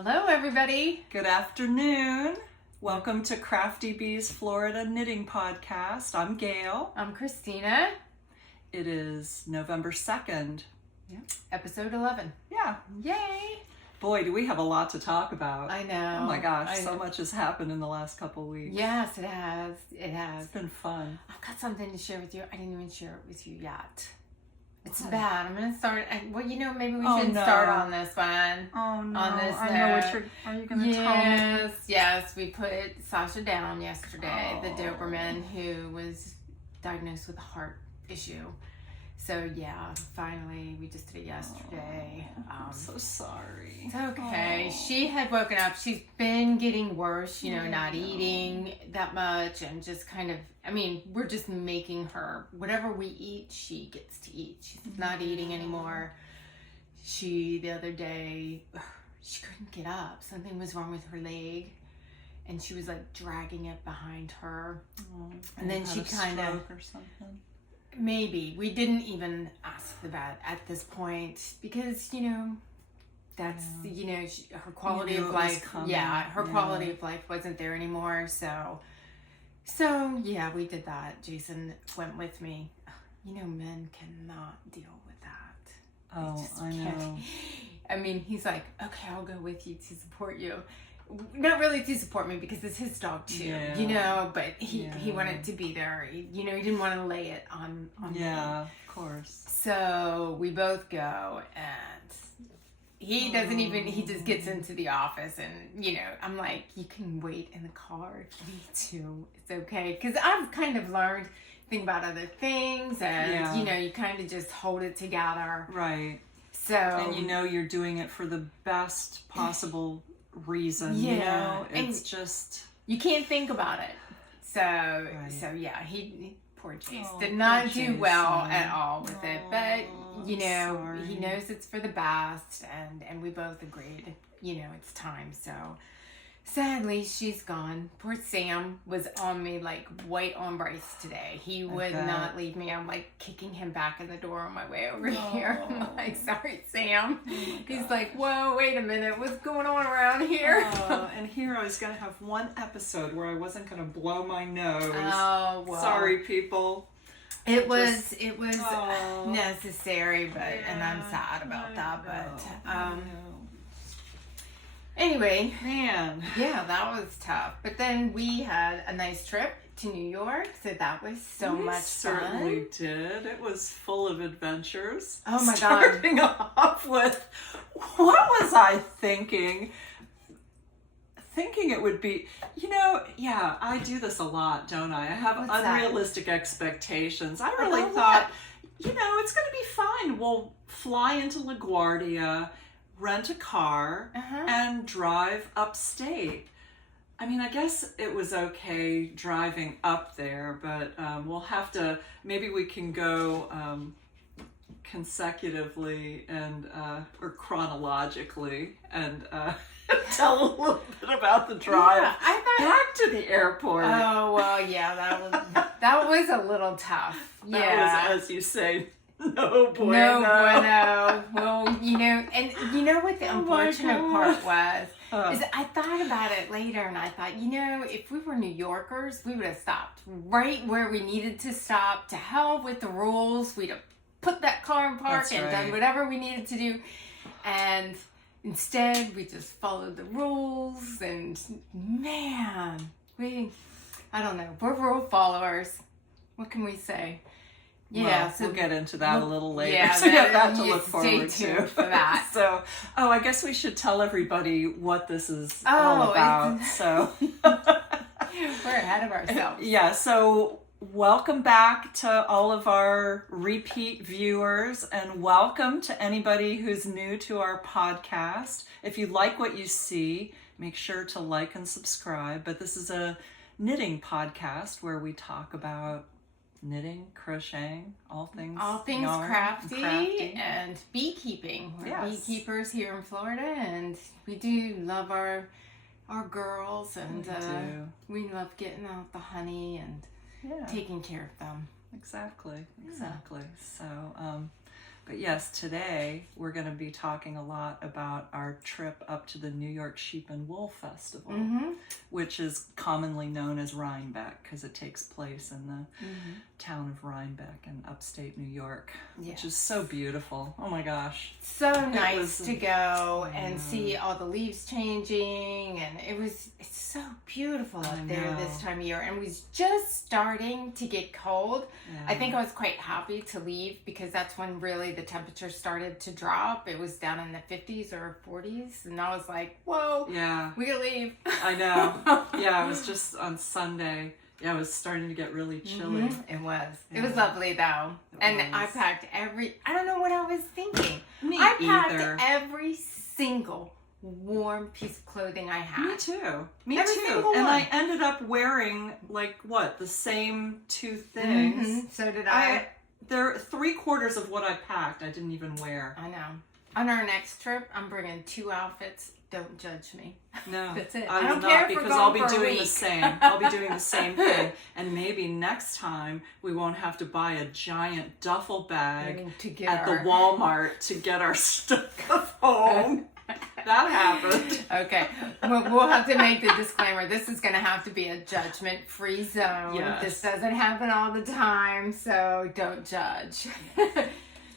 Hello, everybody. Good afternoon. Welcome to CraftyBeesFlorida Knitting Podcast. I'm Gayle. I'm Christina. It is November 2nd. Yep. Episode 11. Yeah. Yay. Boy, do we have a lot to talk about. I know. Oh my gosh, so much has happened in the last couple of weeks. Yes, it has. It has. It's been fun. I've got something to share with you. I didn't even share it with you yet. It's bad. I'm going to start. Maybe we should start on this one. Oh, no. On this I know what are you going to tell me? Yes. We put Sasha down yesterday, the Doberman who was diagnosed with a heart issue. So, yeah, finally, we just did it yesterday. I'm so sorry. It's okay. She had woken up. She's been getting worse, not eating that much and just kind of, we're just making her, whatever we eat, she gets to eat. She's not eating anymore. The other day, she couldn't get up. Something was wrong with her leg. And she was like dragging it behind her. And then she kind of, or something. Maybe. We didn't even ask the vet at this point because, that's, her quality of life. Her quality of life wasn't there anymore. So, yeah, we did that. Jason went with me. Men cannot deal with that. Oh, I know. He's like, okay, I'll go with you to support you. Not really to support me because it's his dog too, but he wanted to be there. He didn't want to lay it on me. Yeah, of course. So we both go and he doesn't even, he just gets into the office and, I'm like, you can wait in the car if you need to. It's okay. Because I've kind of learned to think about other things and, you kind of just hold it together. Right. So. And you're doing it for the best possible reason, it's just you can't think about it. So he poor Jace did not do well at all with it, but he knows it's for the best, and we both agreed it's time. So sadly she's gone. Poor Sam was on me like white on Bryce today. He would not leave me. I'm like kicking him back in the door on my way over here. I'm like, sorry, Sam. He's like, whoa, wait a minute, what's going on around here? And here I was going to have one episode where I wasn't going to blow my nose. Oh, well. Sorry, people. It was necessary, and I'm sad about that, but anyway, man. Yeah, that was tough. But then we had a nice trip to New York, so that was so much fun. Certainly did. It was full of adventures. Oh my God. Starting off with, what was I thinking? Thinking it would be, I do this a lot, don't I? I have unrealistic expectations. I really thought, it's going to be fine. We'll fly into LaGuardia, rent a car, and drive upstate. I guess it was okay driving up there, but we'll have to, maybe we can go consecutively and or chronologically and tell a little bit about the drive back to the airport. Oh, well, yeah, that was a little tough. That was, as you say, no bueno. No bueno. Well, and what the unfortunate part was, is I thought about it later and I thought, if we were New Yorkers, we would have stopped right where we needed to stop. To hell with the rules. We'd have put that car in park and done whatever we needed to do. And instead, we just followed the rules and man, I don't know. We're rule followers. What can we say? Yeah, well, we'll get into that a little later. Yeah, so you have that to look forward stay tuned to. For that. So, I guess we should tell everybody what this is all about. So we're ahead of ourselves. Yeah, so welcome back to all of our repeat viewers, and welcome to anybody who's new to our podcast. If you like what you see, make sure to like and subscribe. But this is a knitting podcast where we talk about knitting, crocheting, all things yarn, crafty and beekeeping. We're beekeepers here in Florida, and we do love our girls, and we love getting out the honey and taking care of them. Exactly. So But yes, today we're going to be talking a lot about our trip up to the New York Sheep and Wool Festival, which is commonly known as Rhinebeck because it takes place in the town of Rhinebeck in upstate New York, which is so beautiful. Oh my gosh. So nice to go and see all the leaves changing, and it's so beautiful out there this time of year, and it was just starting to get cold. I think I was quite happy to leave because that's when really the temperature started to drop. It was down in the 50s or 40s, and I was like, whoa, we gotta leave. I know. Yeah, it was just on Sunday. Yeah, it was starting to get really chilly. It was. It was lovely though. I packed I don't know what I was thinking. I packed every single warm piece of clothing I had. Me too. And I ended up wearing the same two things. So did I. There 3/4 of what I packed I didn't even wear. I know. On our next trip, I'm bringing 2 outfits. Don't judge me. No, that's it. I will not, because I'll be doing the same. I'll be doing the same thing. And maybe next time we won't have to buy a giant duffel bag at the Walmart to get our stuff home. That happened. Okay. We'll have to make the disclaimer. This is going to have to be a judgment-free zone. Yes. This doesn't happen all the time, so don't judge.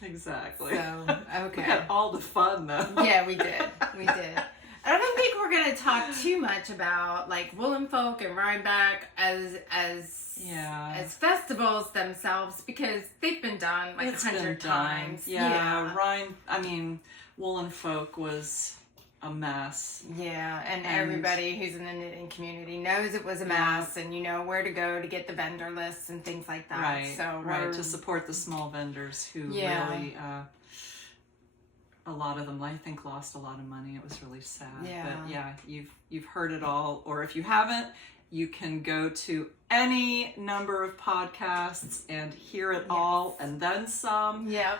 Exactly. So, okay. We had all the fun, though. Yeah, we did. We did. I don't think we're going to talk too much about Woolen Folk and Rhinebeck as festivals themselves, because they've been done 100 times. Yeah. Woolen Folk was a mess. Yeah, and everybody who's in the knitting community knows it was a mess, and you know where to go to get the vendor lists and things like that. Right, so to support the small vendors who really, a lot of them I think lost a lot of money. It was really sad. Yeah. But you've heard it all, or if you haven't, you can go to any number of podcasts and hear it all and then some. Yep.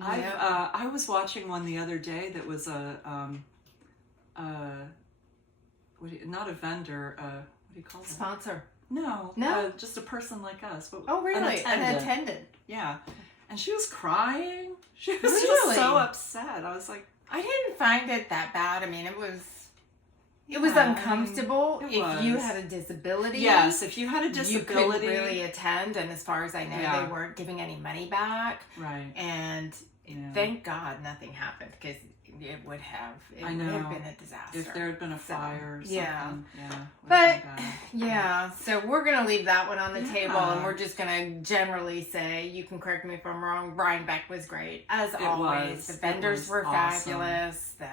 I was watching one the other day that was not a vendor, what do you call it? Sponsor. No, just a person like us. Oh, really? An attendant. Yeah, and she was crying. She was just so upset. I was like, I didn't find it that bad. I mean, it was uncomfortable. If you had a disability. Yes, if you had a disability, you couldn't really attend. And as far as I know, they weren't giving any money back. Right. And thank God nothing happened, because it would have. It would have been a disaster. If there had been a fire or something. So we're going to leave that one on the table, and we're just going to generally say, you can correct me if I'm wrong, Rhinebeck was great, as always. The vendors were fabulous. The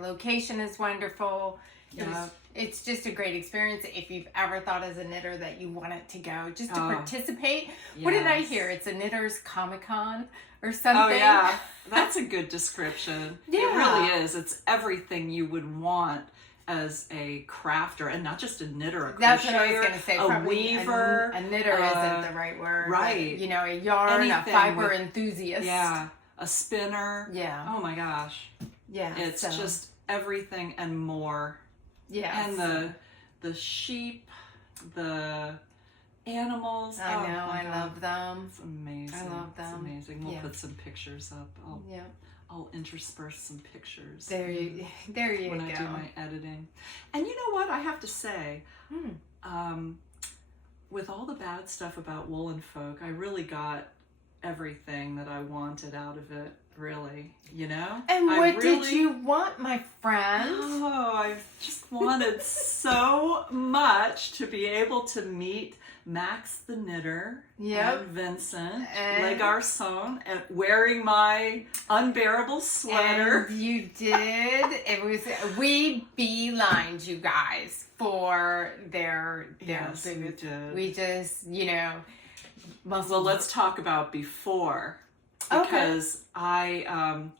location is wonderful. It's just a great experience. If you've ever thought as a knitter that you wanted to go just to participate. Yes. What did I hear? It's a Knitters Comic-Con or something. Oh, yeah. That's a good description. Yeah. It really is. It's everything you would want as a crafter, and not just a knitter, a crocheter, that's what I was going to say. A weaver. A knitter isn't the right word. Right. But, a yarn, a fiber enthusiast. Yeah. A spinner. Yeah. Oh, my gosh. Yeah. It's just everything and more. Yeah. And the sheep, the animals. I know. I love them. It's amazing. I love them. It's amazing. We'll put some pictures up. I'll intersperse some pictures. There you go. When I do my editing. And you know what? I have to say, with all the bad stuff about Woolen Folk, I really got everything that I wanted out of it. Really, And what did you want, my friend? Oh, I just wanted so much to be able to meet Max the knitter and Vincent Le Garçon, and wearing my unbearable sweater. And you did. We beelined you guys for their yes, booth. we did. We just, Well, let's talk about before. Because I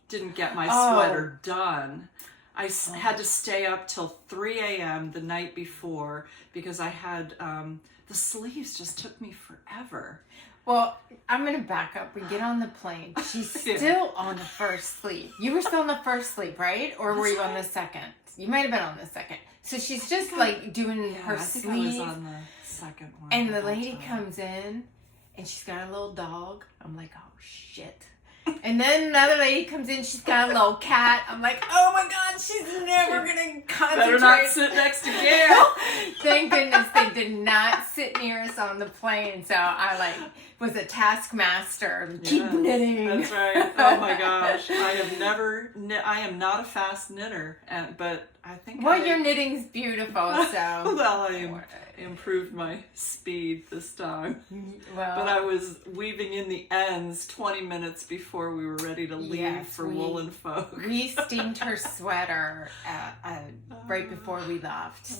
didn't get my sweater done. I had to stay up till 3 a.m. the night before because I had, the sleeves just took me forever. Well, I'm going to back up. We get on the plane. She's still on the first sleeve. You were still on the first sleeve, right? Or were you on the second? You might have been on the second. So she's just doing her sleeve. I think I was on the second one. And the lady comes in. And she's got a little dog. I'm like, oh, shit. And then another lady comes in, she's got a little cat. I'm like, oh my God, she's never going to concentrate. Better not sit next to Gayle. Thank goodness they did not sit near us on the plane. So I was a taskmaster. Keep knitting. That's right. Oh my gosh. I am not a fast knitter, but I think your knitting's beautiful, so. Well, I improved my speed this time. Well, but I was weaving in the ends 20 minutes before we were ready to leave for Woolen Folk. We steamed her sweater right before we left.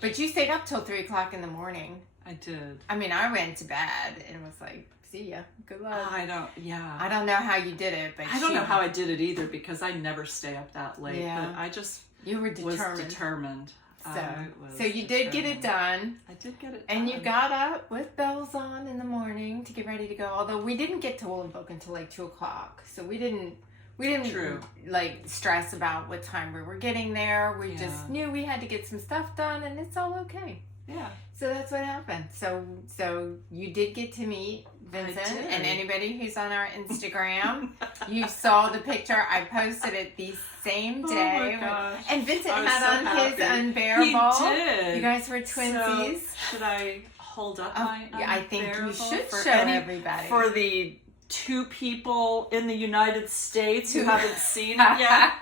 But you stayed up till 3 o'clock in the morning. I did. I mean, I went to bed and was like, see ya. Good luck. I don't know how you did it, but I don't know how I did it either, because I never stay up that late. Yeah. But I just you were determined. was determined. So you did get it done. I did get it done. And you got up with bells on in the morning to get ready to go. Although we didn't get to Woolen Folk until 2 o'clock. So we didn't True. Stress about what time we were getting there. We just knew we had to get some stuff done, and it's all okay. Yeah. So that's what happened. So you did get to meet Vincent, and anybody who's on our Instagram, you saw the picture. I posted it the same day. Oh my gosh. And Vincent had on happy. his unbearable. He did. You guys were twinsies. So, should I hold up my I think you should for show everybody. For the 2 people in the United States who haven't seen it yet.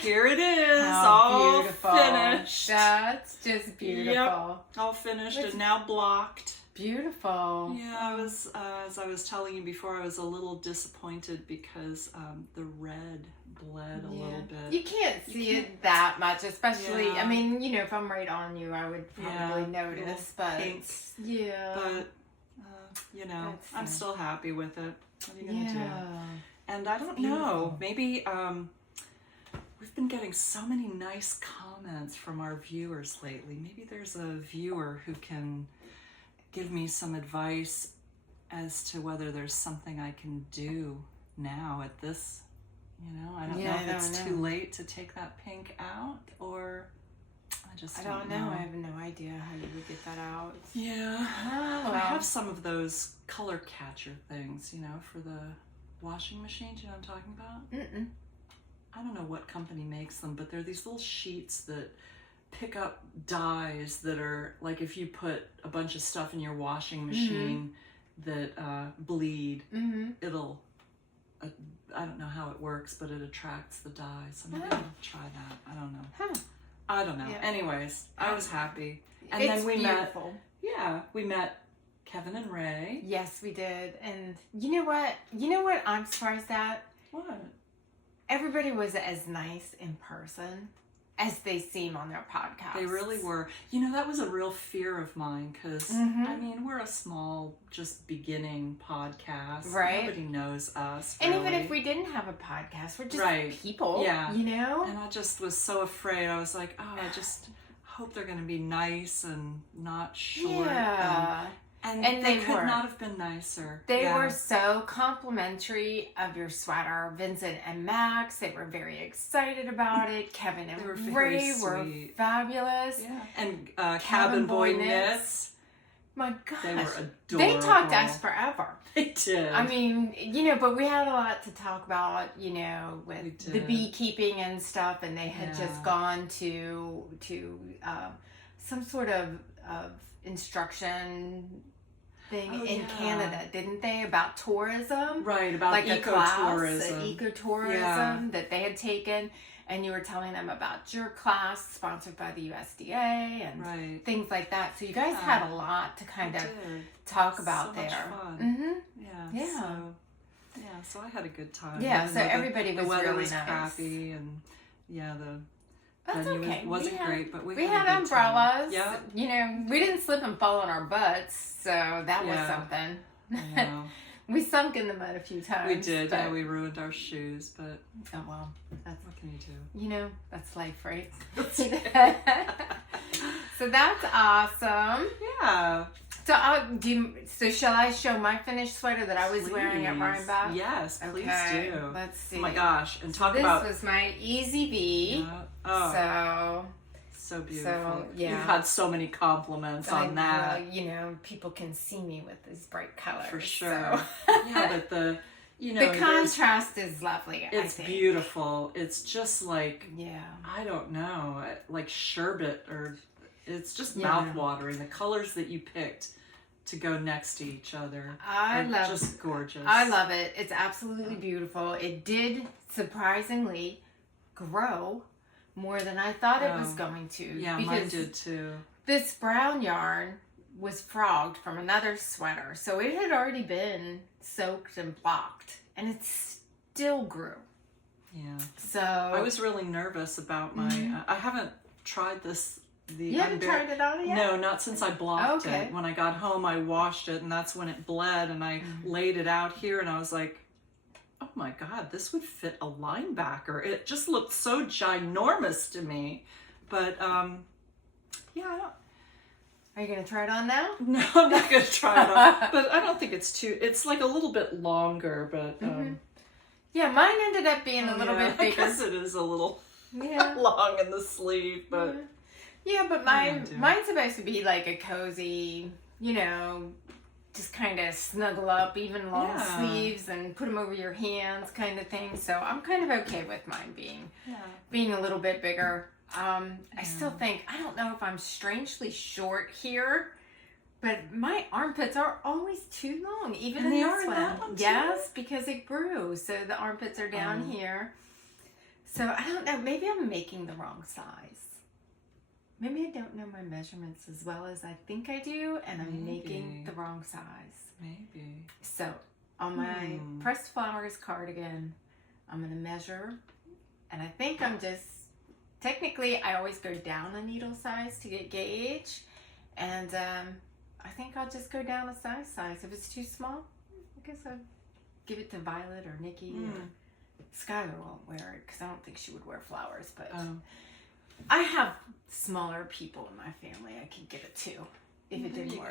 Here it is, all beautiful. Finished. That's just beautiful. Yep, all finished and now blocked. Beautiful. Yeah, I was, as I was telling you before, I was a little disappointed because the red bled a little bit. You can't see it that much, especially, I mean, if I'm right on you, I would probably notice, but pinks. Yeah. But, I'm still happy with it. What are you going to do? And I don't know, maybe we've been getting so many nice comments from our viewers lately. Maybe there's a viewer who can give me some advice as to whether there's something I can do now at this, I don't know if it's too late to take that pink out, or I don't know. I have no idea how you would get that out. Yeah. I have some of those color catcher things, for the washing machine. Do you know what I'm talking about? Mm-mm. I don't know what company makes them, but they're these little sheets that pick up dyes that are, like, if you put a bunch of stuff in your washing machine that bleed, it'll, I don't know how it works, but it attracts the dye. So maybe I'll try that. I don't know. I don't know. Yeah. Anyways, I was happy. And then we met Kevin and Ray. Yes, we did. And you know what I'm surprised at? What? Everybody was as nice in person as they seem on their podcast. They really were. That was a real fear of mine because, I mean, we're a small, just beginning podcast. Right. Nobody knows us, really. And even if we didn't have a podcast, we're just people, And I just was so afraid. I was like, I just hope they're going to be nice and not short. Yeah. And they could not have been nicer. They were so complimentary of your sweater. Vincent and Max, they were very excited about it. Kevin and Ray were fabulous. Yeah. And Cabin Boy Knits. My gosh. They were adorable. They talked to us forever. They did. I mean, but we had a lot to talk about, with the beekeeping and stuff, and they had just gone to some sort of instruction thing in Canada, didn't they? About tourism, right? About like ecotourism, ecotourism that they had taken, and you were telling them about your class sponsored by the USDA and things like that. So you guys had a lot to kind of talk about there. Much fun. So I had a good time. Yeah, so everybody was the weather really was nice. crappy, and That's okay. wasn't great, but we had a good umbrellas. Time. Yeah. We didn't slip and fall on our butts, so that was something. I know. We sunk in the mud a few times. We did. Yeah, we ruined our shoes, but oh well. What can you do? That's life, right? So that's awesome. Yeah. So shall I show my finished sweater that I was wearing at Rhinebeck? Yes, please do. Let's see. Oh my gosh! And talk about this was my Easy Bee. So beautiful. So, You've had so many compliments on that. People can see me with this bright color. For sure. So. Yeah, but you know, the contrast is lovely. It's beautiful. It's just like, yeah, I don't know, like sherbet, or it's just mouth-watering. The colors that you picked to go next to each other are just gorgeous. I love it. It's absolutely beautiful. It did surprisingly grow more than I thought it was going to. Yeah, mine did too. This brown yarn was frogged from another sweater, so it had already been soaked and blocked, and it still grew. Yeah. So I was really nervous about my. I haven't tried this. You haven't tried it on yet? No, not since I blocked it. When I got home, I washed it, and that's when it bled, and I laid it out here, and I was like, oh my God, this would fit a linebacker. It just looked so ginormous to me. But, yeah, I don't... Are you going to try it on now? No, I'm not going to try it on. But I don't think it's too... It's like a little bit longer, but... Yeah, mine ended up being a little bit bigger. I guess it is a little long in the sleeve, but... Yeah, but mine's supposed to be like a cozy, you know, just kind of snuggle up, even long sleeves, and put them over your hands kind of thing. So I'm kind of okay with mine being a little bit bigger. I still think, I don't know if I'm strangely short here, but my armpits are always too long, even in this one. That one too? Yes, because it grew. So the armpits are down here. So I don't know, maybe I'm making the wrong size. Maybe I don't know my measurements as well as I think I do, and I'm making the wrong size. Maybe. So, on my pressed flowers cardigan, I'm going to measure, and I think I'm just, technically I always go down a needle size to get gauge, and I think I'll just go down a size. If it's too small, I guess I'll give it to Violet or Nikki, or Skylar won't wear it, because I don't think she would wear flowers, but... I have smaller people in my family I could give it to if it didn't work.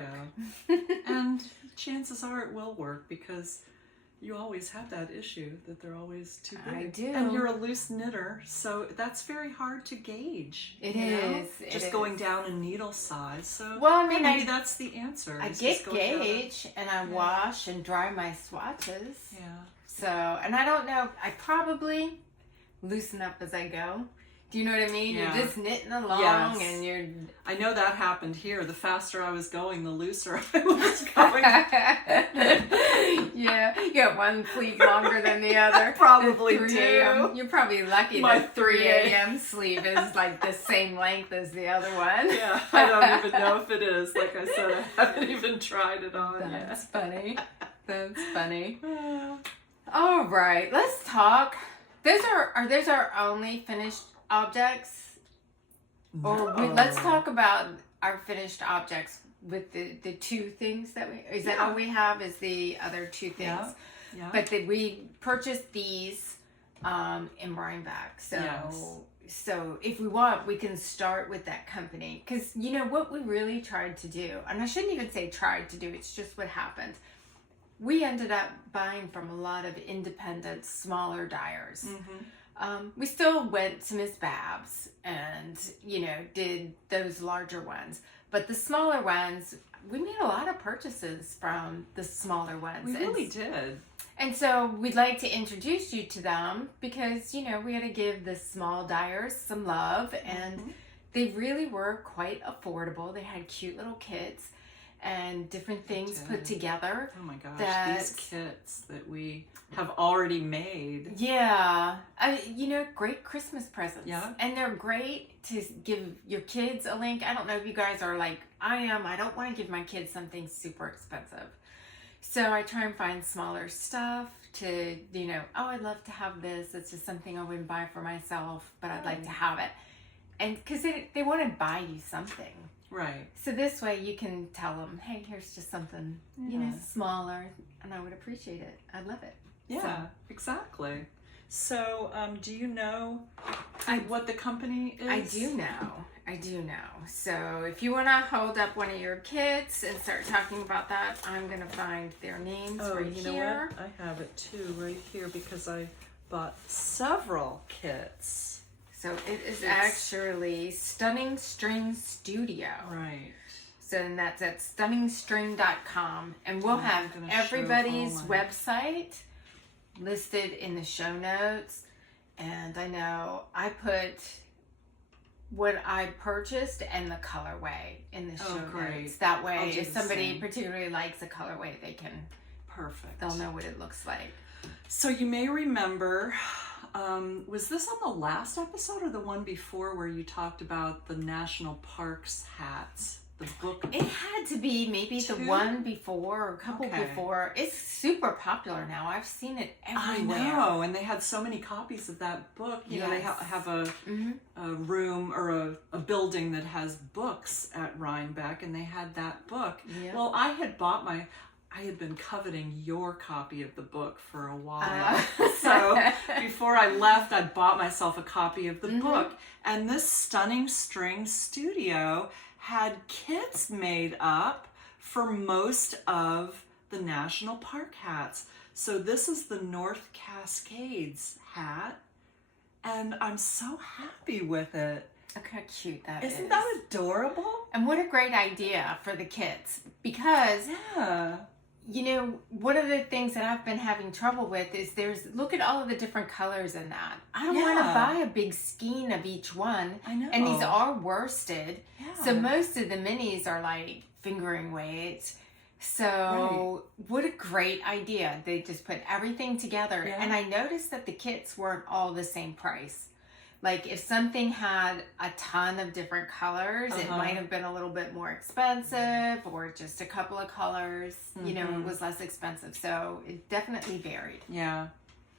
And chances are it will work, because you always have that issue that they're always too big. I do. And you're a loose knitter, so that's very hard to gauge. It is. Just going down a needle size. So well, I mean, maybe that's the answer. I get gauge and I wash and dry my swatches. Yeah. So, and I don't know, I probably loosen up as I go. Do you know what I mean? Yeah. You're just knitting along and you're... I know that happened here. The faster I was going, the looser I was going. Yeah. You got one sleeve longer than the other. Probably do. You're probably lucky My the 3 a.m. sleeve is like the same length as the other one. Yeah, I don't even know if it is. Like I said, I haven't even tried it on yet. That's funny. That's funny. All right, let's talk. Those are only finished objects? No. Or let's talk about our finished objects with the two things that we... Is that all we have is the other two things? Yeah. But we purchased these in Rhinebeck. So if we want, we can start with that company. Because, you know, what we really tried to do, and I shouldn't even say tried to do, it's just what happened. We ended up buying from a lot of independent, smaller dyers. We still went to Miss Babs and, you know, did those larger ones. But the smaller ones, we made a lot of purchases from the smaller ones. We really did. And so we'd like to introduce you to them because, you know, we had to give the small dyers some love. And they really were quite affordable. They had cute little kits and different things put together. Oh my gosh, these kits that we have already made. Yeah. You know, great Christmas presents. Yeah. And they're great to give your kids a link. I don't know if you guys are like I am. I don't want to give my kids something super expensive. So I try and find smaller stuff to, you know, oh, I'd love to have this. It's just something I wouldn't buy for myself, but I'd like to have it. And because they want to buy you something. Right. So this way you can tell them, hey, here's just something, you know, smaller, and I would appreciate it. I'd love it. Yeah, exactly. So, do you know what the company is? I do know. So if you want to hold up one of your kits and start talking about that, I'm going to find their names right you here. Know what? I have it too right here because I bought several kits. So it is actually Stunning String Studio. Right. So and that's at stunningstring.com. And we'll have everybody's website listed in the show notes. And I know I put what I purchased and the colorway in the show notes. That way, if somebody particularly likes a colorway, they can. Perfect. They'll know what it looks like. So you may remember, was this on the last episode or the one before where you talked about the national parks hats? The book. It had to be maybe the one before or a couple before. It's super popular now. I've seen it everywhere. I know, and they had so many copies of that book. You know, they have a room or a building that has books at Rhinebeck, and they had that book. Yep. Well, I had been coveting your copy of the book for a while. So before I left, I bought myself a copy of the book. And this Stunning String Studio had kits made up for most of the national park hats. So this is the North Cascades hat, and I'm so happy with it. Look how cute that is. Isn't that adorable? And what a great idea for the kids, because you know, one of the things that I've been having trouble with is look at all of the different colors in that. I don't want to buy a big skein of each one. I know. And these are worsted. Yeah. So most of the minis are like fingering weights. So what a great idea. They just put everything together. Yeah. And I noticed that the kits weren't all the same price. Like if something had a ton of different colors, it might have been a little bit more expensive, or just a couple of colors, you know, it was less expensive. So it definitely varied. Yeah.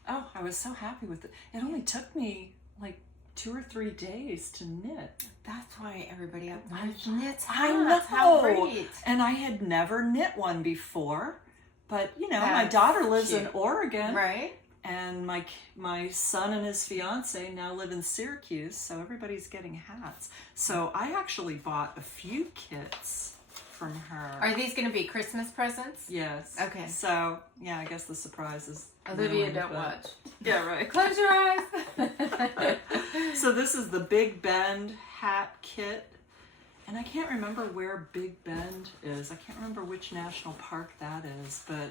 Oh, I was so happy with it. It only took me like 2 or 3 days to knit. That's why everybody else knits hats. I know. How great. And I had never knit one before. But, you know, my daughter lives in Oregon. Right. And my son and his fiance now live in Syracuse, so everybody's getting hats. So I actually bought a few kits from her. Are these going to be Christmas presents? Yes. Okay. So, yeah, I guess the surprise is Olivia, don't watch. Yeah, right. Close your eyes. So this is the Big Bend hat kit. And I can't remember where Big Bend is. I can't remember which national park that is, but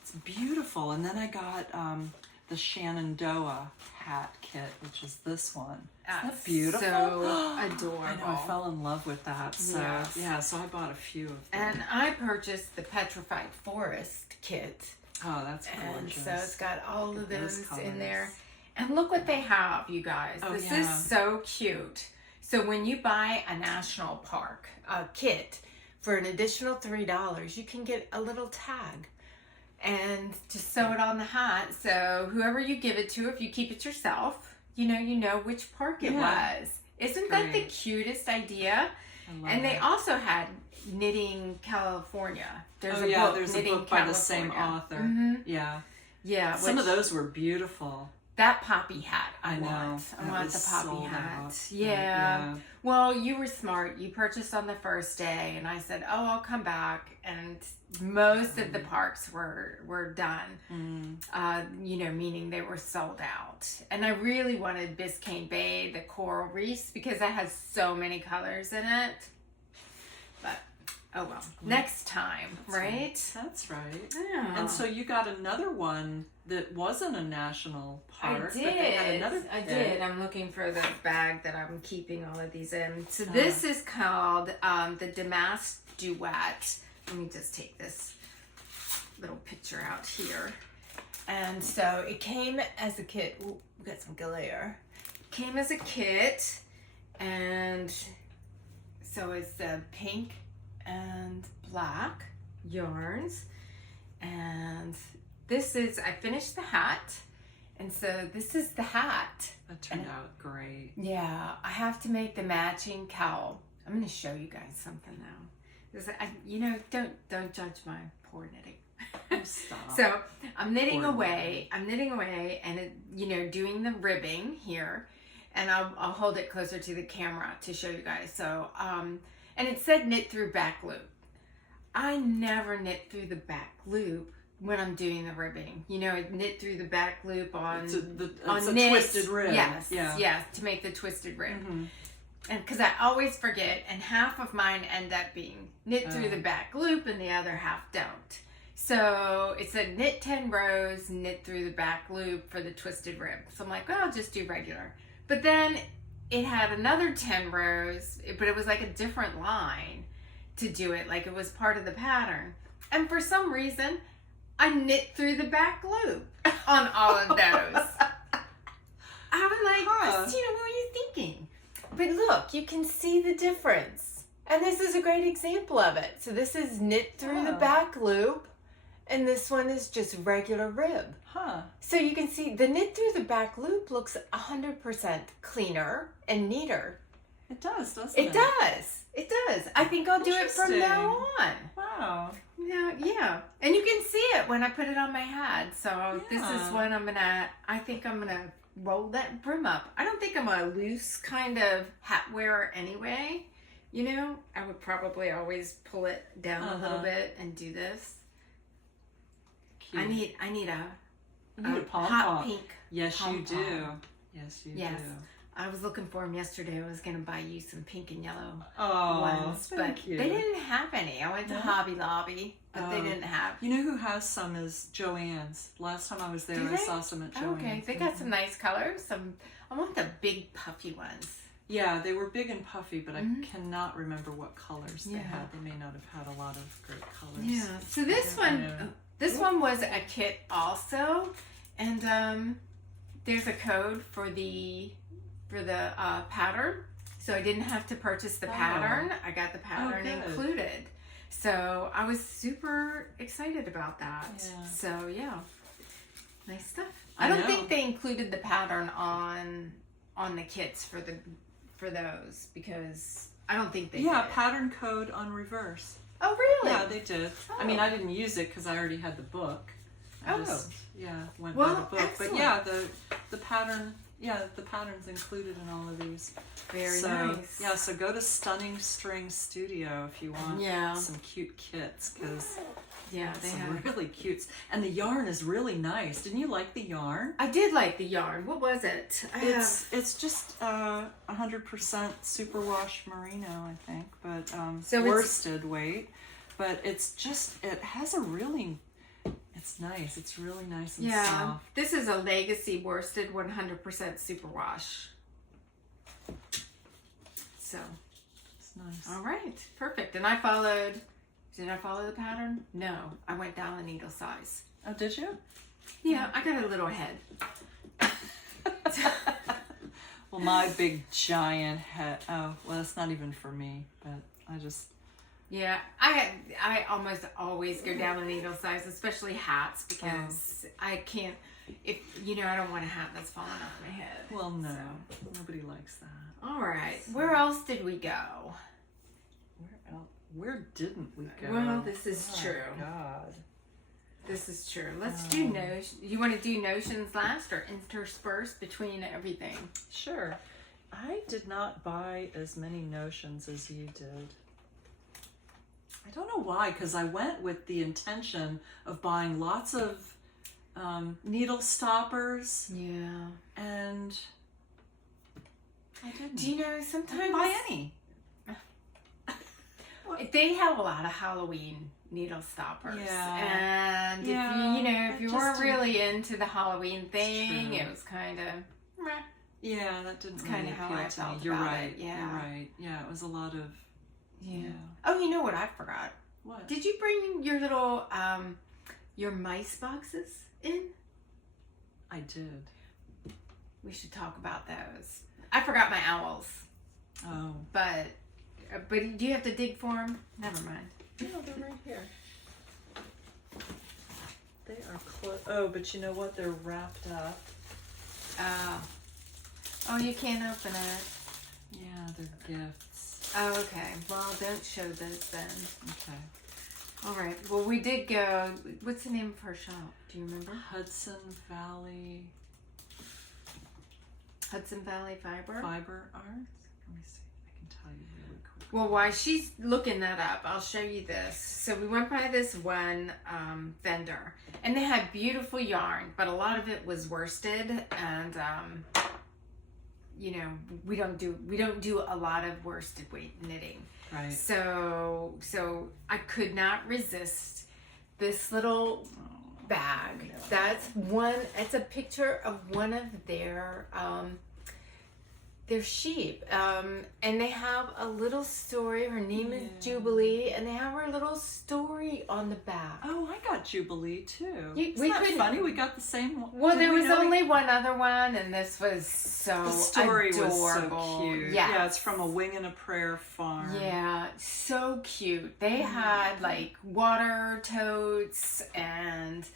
it's beautiful. And then I got the Shenandoah hat kit, which is this one. Isn't that beautiful? So adorable. I know, I fell in love with that. So so I bought a few of them. And I purchased the Petrified Forest kit. Oh, that's gorgeous. And so it's got all of those in there. And look what they have, you guys. This is so cute. So when you buy a national park kit for an additional $3, you can get a little tag and just sew it on the hat. So whoever you give it to, if you keep it yourself, you know which park it was. Isn't that the cutest idea? And they also had Knitting California. There's a book by the same author. Yeah. Some of those were beautiful. That poppy hat, I want the poppy hat. Yeah. Well, you were smart. You purchased on the first day, and I said, "Oh, I'll come back." And most of the parks were done. You know, meaning they were sold out. And I really wanted Biscayne Bay, the coral reefs, because that has so many colors in it. But oh well, next time, right? That's right. Yeah. And so you got another one that wasn't a national park. I did. But they had another did. I'm looking for the bag that I'm keeping all of these in. So this is called the Damask Duet. Let me just take this little picture out here. And so it came as a kit. Ooh, we got some glare. Came as a kit, and so it's the pink and black yarns, and this is, I finished the hat, and so this is the hat. That turned out great. Yeah, I have to make the matching cowl. I'm going to show you guys something now. Don't judge my poor knitting. Stop. So I'm knitting away, and doing the ribbing here, and I'll hold it closer to the camera to show you guys. So and it said knit through back loop. I never knit through the back loop when I'm doing the ribbing. I knit through the back loop on a twisted rib. Yes, to make the twisted rib. And because I always forget, and half of mine end up being knit through the back loop, and the other half don't. So it said knit 10 rows, knit through the back loop for the twisted rib. So I'm like, well, I'll just do regular. But then it had another 10 rows, but it was like a different line to do it. Like it was part of the pattern. And for some reason, I knit through the back loop on all of those. I was like, Christina, what were you thinking? But look, you can see the difference. And this is a great example of it. So this is knit through the back loop, and this one is just regular rib. So you can see the knit through the back loop looks 100% cleaner and neater. It does, doesn't it? It does. It does. I think I'll do it from now on. Wow. Yeah. And you can see it when I put it on my head. So this is when I think I'm going to roll that brim up. I don't think I'm a loose kind of hat wearer anyway. You know, I would probably always pull it down a little bit and do this. Cute. I need a hot pink. Yes, you do. Yes, you do. I was looking for them yesterday. I was going to buy you some pink and yellow ones, but they didn't have any. I went to Hobby Lobby, but they didn't have. You know who has some is Joann's. Last time I was there, I saw some at Joann's. Okay, they got some nice colors. I want the big puffy ones. Yeah, they were big and puffy, but I cannot remember what colors they had. They may not have had a lot of great colors. Yeah. So this one was a kit also, and there's a code for the pattern, so I didn't have to purchase the pattern. I got the pattern included, so I was super excited about that. So nice stuff. I don't think they included the pattern on the kits for those, because I don't think they did. Pattern code on reverse. Oh really? Yeah, they did. I mean, I didn't use it because I already had the book. I just, went by the book. Excellent. But the pattern. Yeah, the pattern's included in all of these. Very nice. Yeah, so go to Stunning String Studio if you want some cute kits, because they have really cute. And the yarn is really nice. Didn't you like the yarn? I did like the yarn. What was it? It's just 100% superwash merino, I think, but so worsted weight. But it's just, it has a really... It's nice. It's really nice and soft. This is a Legacy worsted 100% superwash. So it's nice. All right, perfect. And did I follow the pattern? No, I went down the needle size. Oh, did you? Yeah, I got a little ahead. Well, my big giant head. Oh, well, that's not even for me, but I just. Yeah, I almost always go down the needle size, especially hats, because I can't, I don't want a hat that's falling off my head. Well, no, nobody likes that. All right, where else did we go? Where else? Where didn't we go? Well, this is true. God. This is true. Let's do notions. You want to do notions last, or intersperse between everything? Sure. I did not buy as many notions as you did. I don't know why, because I went with the intention of buying lots of needle stoppers. Yeah. And I didn't. Do you know, sometimes... I didn't buy any. They have a lot of Halloween needle stoppers. Yeah. And if you weren't really into the Halloween thing, it was kind of... Yeah, that didn't kind of how I felt about You're right. It. Yeah. You're right. Yeah, it was a lot of... Yeah. Oh, you know what I forgot? What? Did you bring your little, your mice boxes in? I did. We should talk about those. I forgot my owls. Oh. But do you have to dig for them? Never mind. No, they're right here. They are close. Oh, but you know what? They're wrapped up. Oh, you can't open it. Yeah, they're gifts. Oh, okay. Well, don't show those then. Okay. All right. Well, we did go. What's the name of her shop? Do you remember? Hudson Valley Fiber? Fiber Arts? Let me see. I can tell you really quick. Well, while she's looking that up, I'll show you this. So we went by this one vendor, and they had beautiful yarn, but a lot of it was worsted, and we don't do a lot of worsted weight knitting. Right. So I could not resist this little bag. That's one. It's a picture of one of their sheep, and they have a little story. Her name is Jubilee, and they have her little story on the back. Oh, I got Jubilee too. Isn't that funny? We got the same one. Well, there was only one other one, and this was so the story adorable. Was so cute. Yes. Yeah, it's from a Wing and a Prayer farm. Yeah, so cute. They had like water totes and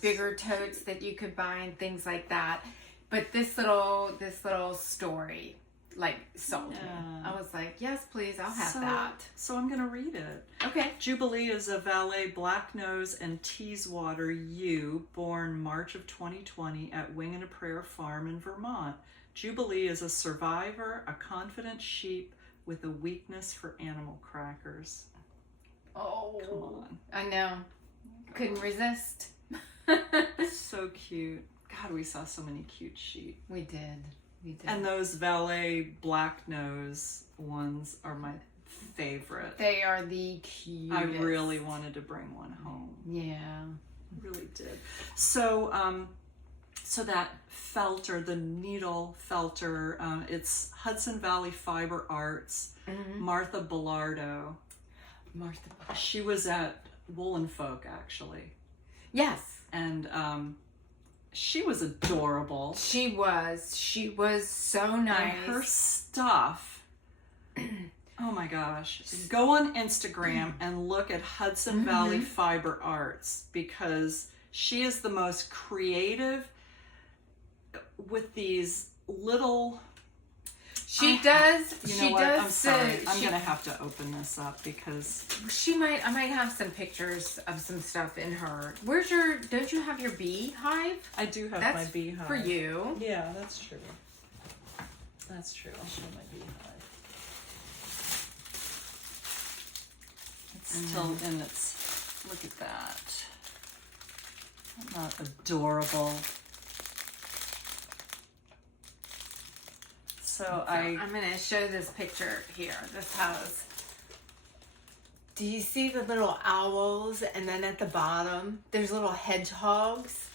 bigger totes that you could buy and things like that. But this little story, like, sold me. I was like, yes, please, I'll have that. So I'm going to read it. Okay. Jubilee is a Valet Blacknose and Teeswater ewe born March of 2020 at Wing and a Prayer farm in Vermont. Jubilee is a survivor, a confident sheep with a weakness for animal crackers. Oh. Come on. I know. Couldn't resist. So cute. God, we saw so many cute sheep. We did. And those Valet Blacknose ones are my favorite. They are the cutest. I really wanted to bring one home. Yeah. I really did. So, so that felter, the needle felter, it's Hudson Valley Fiber Arts, Martha Bellardo. She was at Woolen Folk, actually. Yes. And she was adorable. She was so nice. And her stuff, oh my gosh. Go on Instagram and look at Hudson Valley Fiber Arts, because she is the most creative with these little... She does. You know what? I'm sorry. I'm going to have to open this up because... I might have some pictures of some stuff in her. Don't you have your beehive? I do have my beehive. For you. Yeah, that's true. That's true. I'll show my beehive. It's still in its... Look at that. Not adorable. So I'm going to show this picture here. This has... Do you see the little owls? And then at the bottom, there's little hedgehogs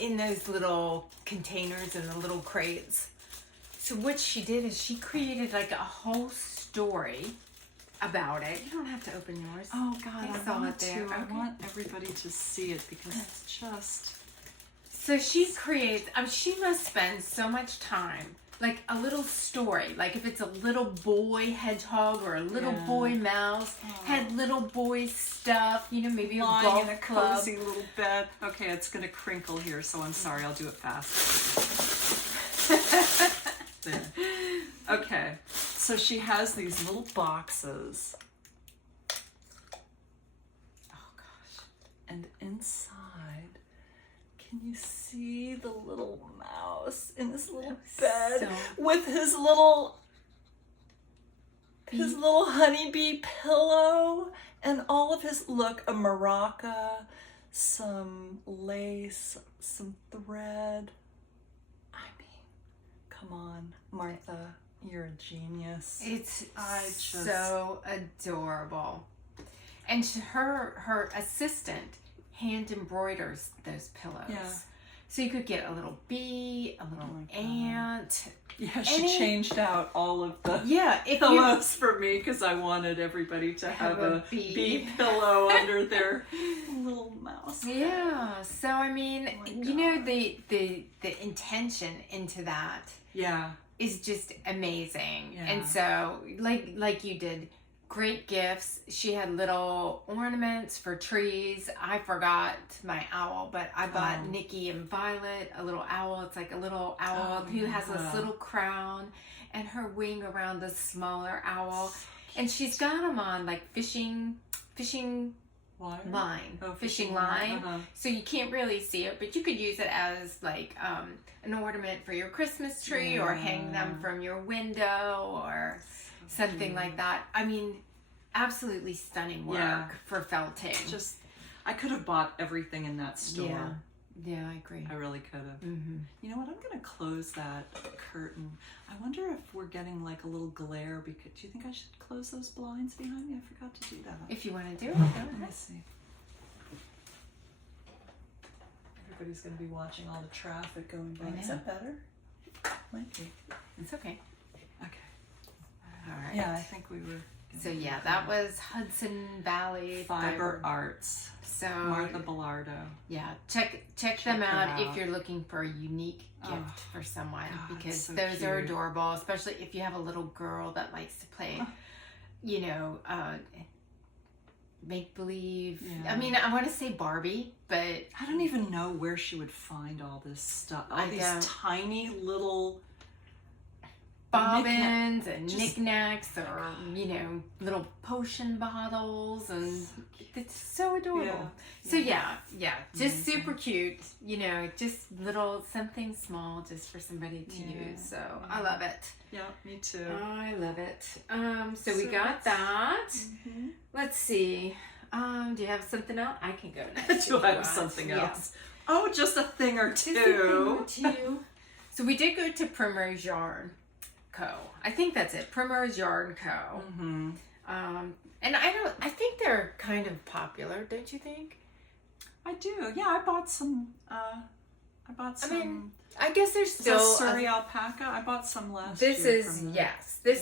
in those little containers and the little crates. So what she did is she created like a whole story about it. You don't have to open yours. Oh God, I saw want it there. to. I Okay. want everybody to see it because it's just... So she creates, she must spend so much time, like a little story, like if it's a little boy hedgehog or a little boy mouse, had little boy stuff, maybe a golf in a club. cozy little bed. Okay, it's gonna crinkle here, so I'm sorry, I'll do it fast. There. Okay, so she has these little boxes. Oh gosh. And inside, can you see the little mouse in this little bed with his little honeybee pillow and all of his, look, a maraca, some lace, some thread. I mean, come on, Martha, you're a genius. It's so adorable. And her assistant hand embroiders those pillows. Yeah. So you could get a little bee, a little ant. Yeah, she changed out all of the pillows for me because I wanted everybody to have a bee pillow under their little mouse. Yeah. So I mean, the intention into that is just amazing. Yeah. And so like you did, great gifts. She had little ornaments for trees. I forgot my owl, but I bought Nikki and Violet a little owl. It's like a little owl who has this little crown and her wing around the smaller owl. And she's got them on like fishing line. Fishing line. So you can't really see it, but you could use it as like an ornament for your Christmas tree or hang them from your window or something like that. I mean, absolutely stunning work for felting. I could have bought everything in that store. Yeah, I agree. I really could have. You know what? I'm going to close that curtain. I wonder if we're getting like a little glare. Do you think I should close those blinds behind me? I forgot to do that. If you want to do it, go ahead. Let me see. everybody's going to be watching all the traffic going by. Is that better? Might be. It's okay. Okay. All right. Yeah, I think we were. So yeah, that was Hudson Valley Fiber Arts. So Martha Bellardo. Yeah, check them out if you're looking for a unique gift for someone, because so those are cute. adorable, especially if you have a little girl that likes to play, you know, make believe. Yeah. I mean, I want to say Barbie, but I don't even know where she would find all this stuff. All these tiny little bobbins and knickknacks, or you know, little potion bottles, and it's so adorable. So yeah, just super cute. You know, just little something small just for somebody to use. So I love it. Yeah, me too. I love it. So we got that. Let's see. Do you have something else? I can go next. Do I have something else? Oh, just a thing or two. So we did go to Primrose Yarn Co. I think that's it. Primrose Yarn Co. And I think they're kind of popular, don't you think? I do. Yeah, I bought some. I mean, I guess there's still Surrey alpaca. I bought some last year. This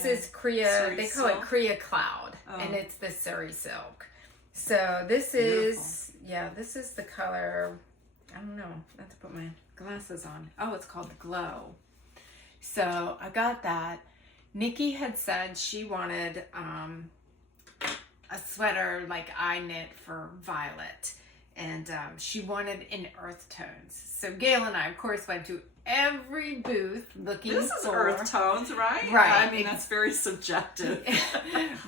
is Korea. Surrey They call it silk? Korea Cloud, and it's the Surrey silk. So this is this is the color. I don't know. I have to put my glasses on. Oh, it's called Glow. So I got that. Nikki had said she wanted a sweater like I knit for Violet, and she wanted in earth tones. So Gayle and I, of course, went to every booth looking for... This is earth tones, right? Right. I mean, that's very subjective.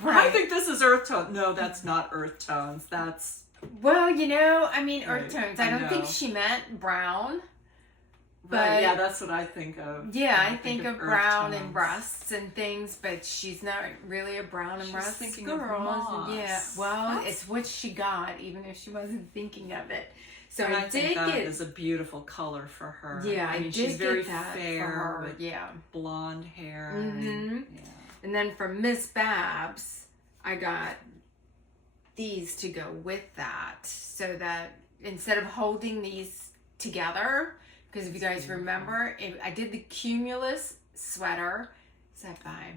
Right. I think this is earth tones. No, that's not earth tones. That's... Well, you know, I mean, earth tones. I don't know. think she meant brown. But Right, yeah, that's what I think of. Yeah, I think of earth brown tones. and rusts and things, but she's not really a brown and rust thinking girl. of moss. Yeah, well, it's what she got, even if she wasn't thinking of it. So And I I think did that get. is a beautiful color for her. Yeah, I mean, did she's very get that fair for her. with Yeah, blonde hair. And, and then from Miss Babs, I got these to go with that, so that instead of holding these together. Because if you guys remember, I did the Cumulus sweater. Is that by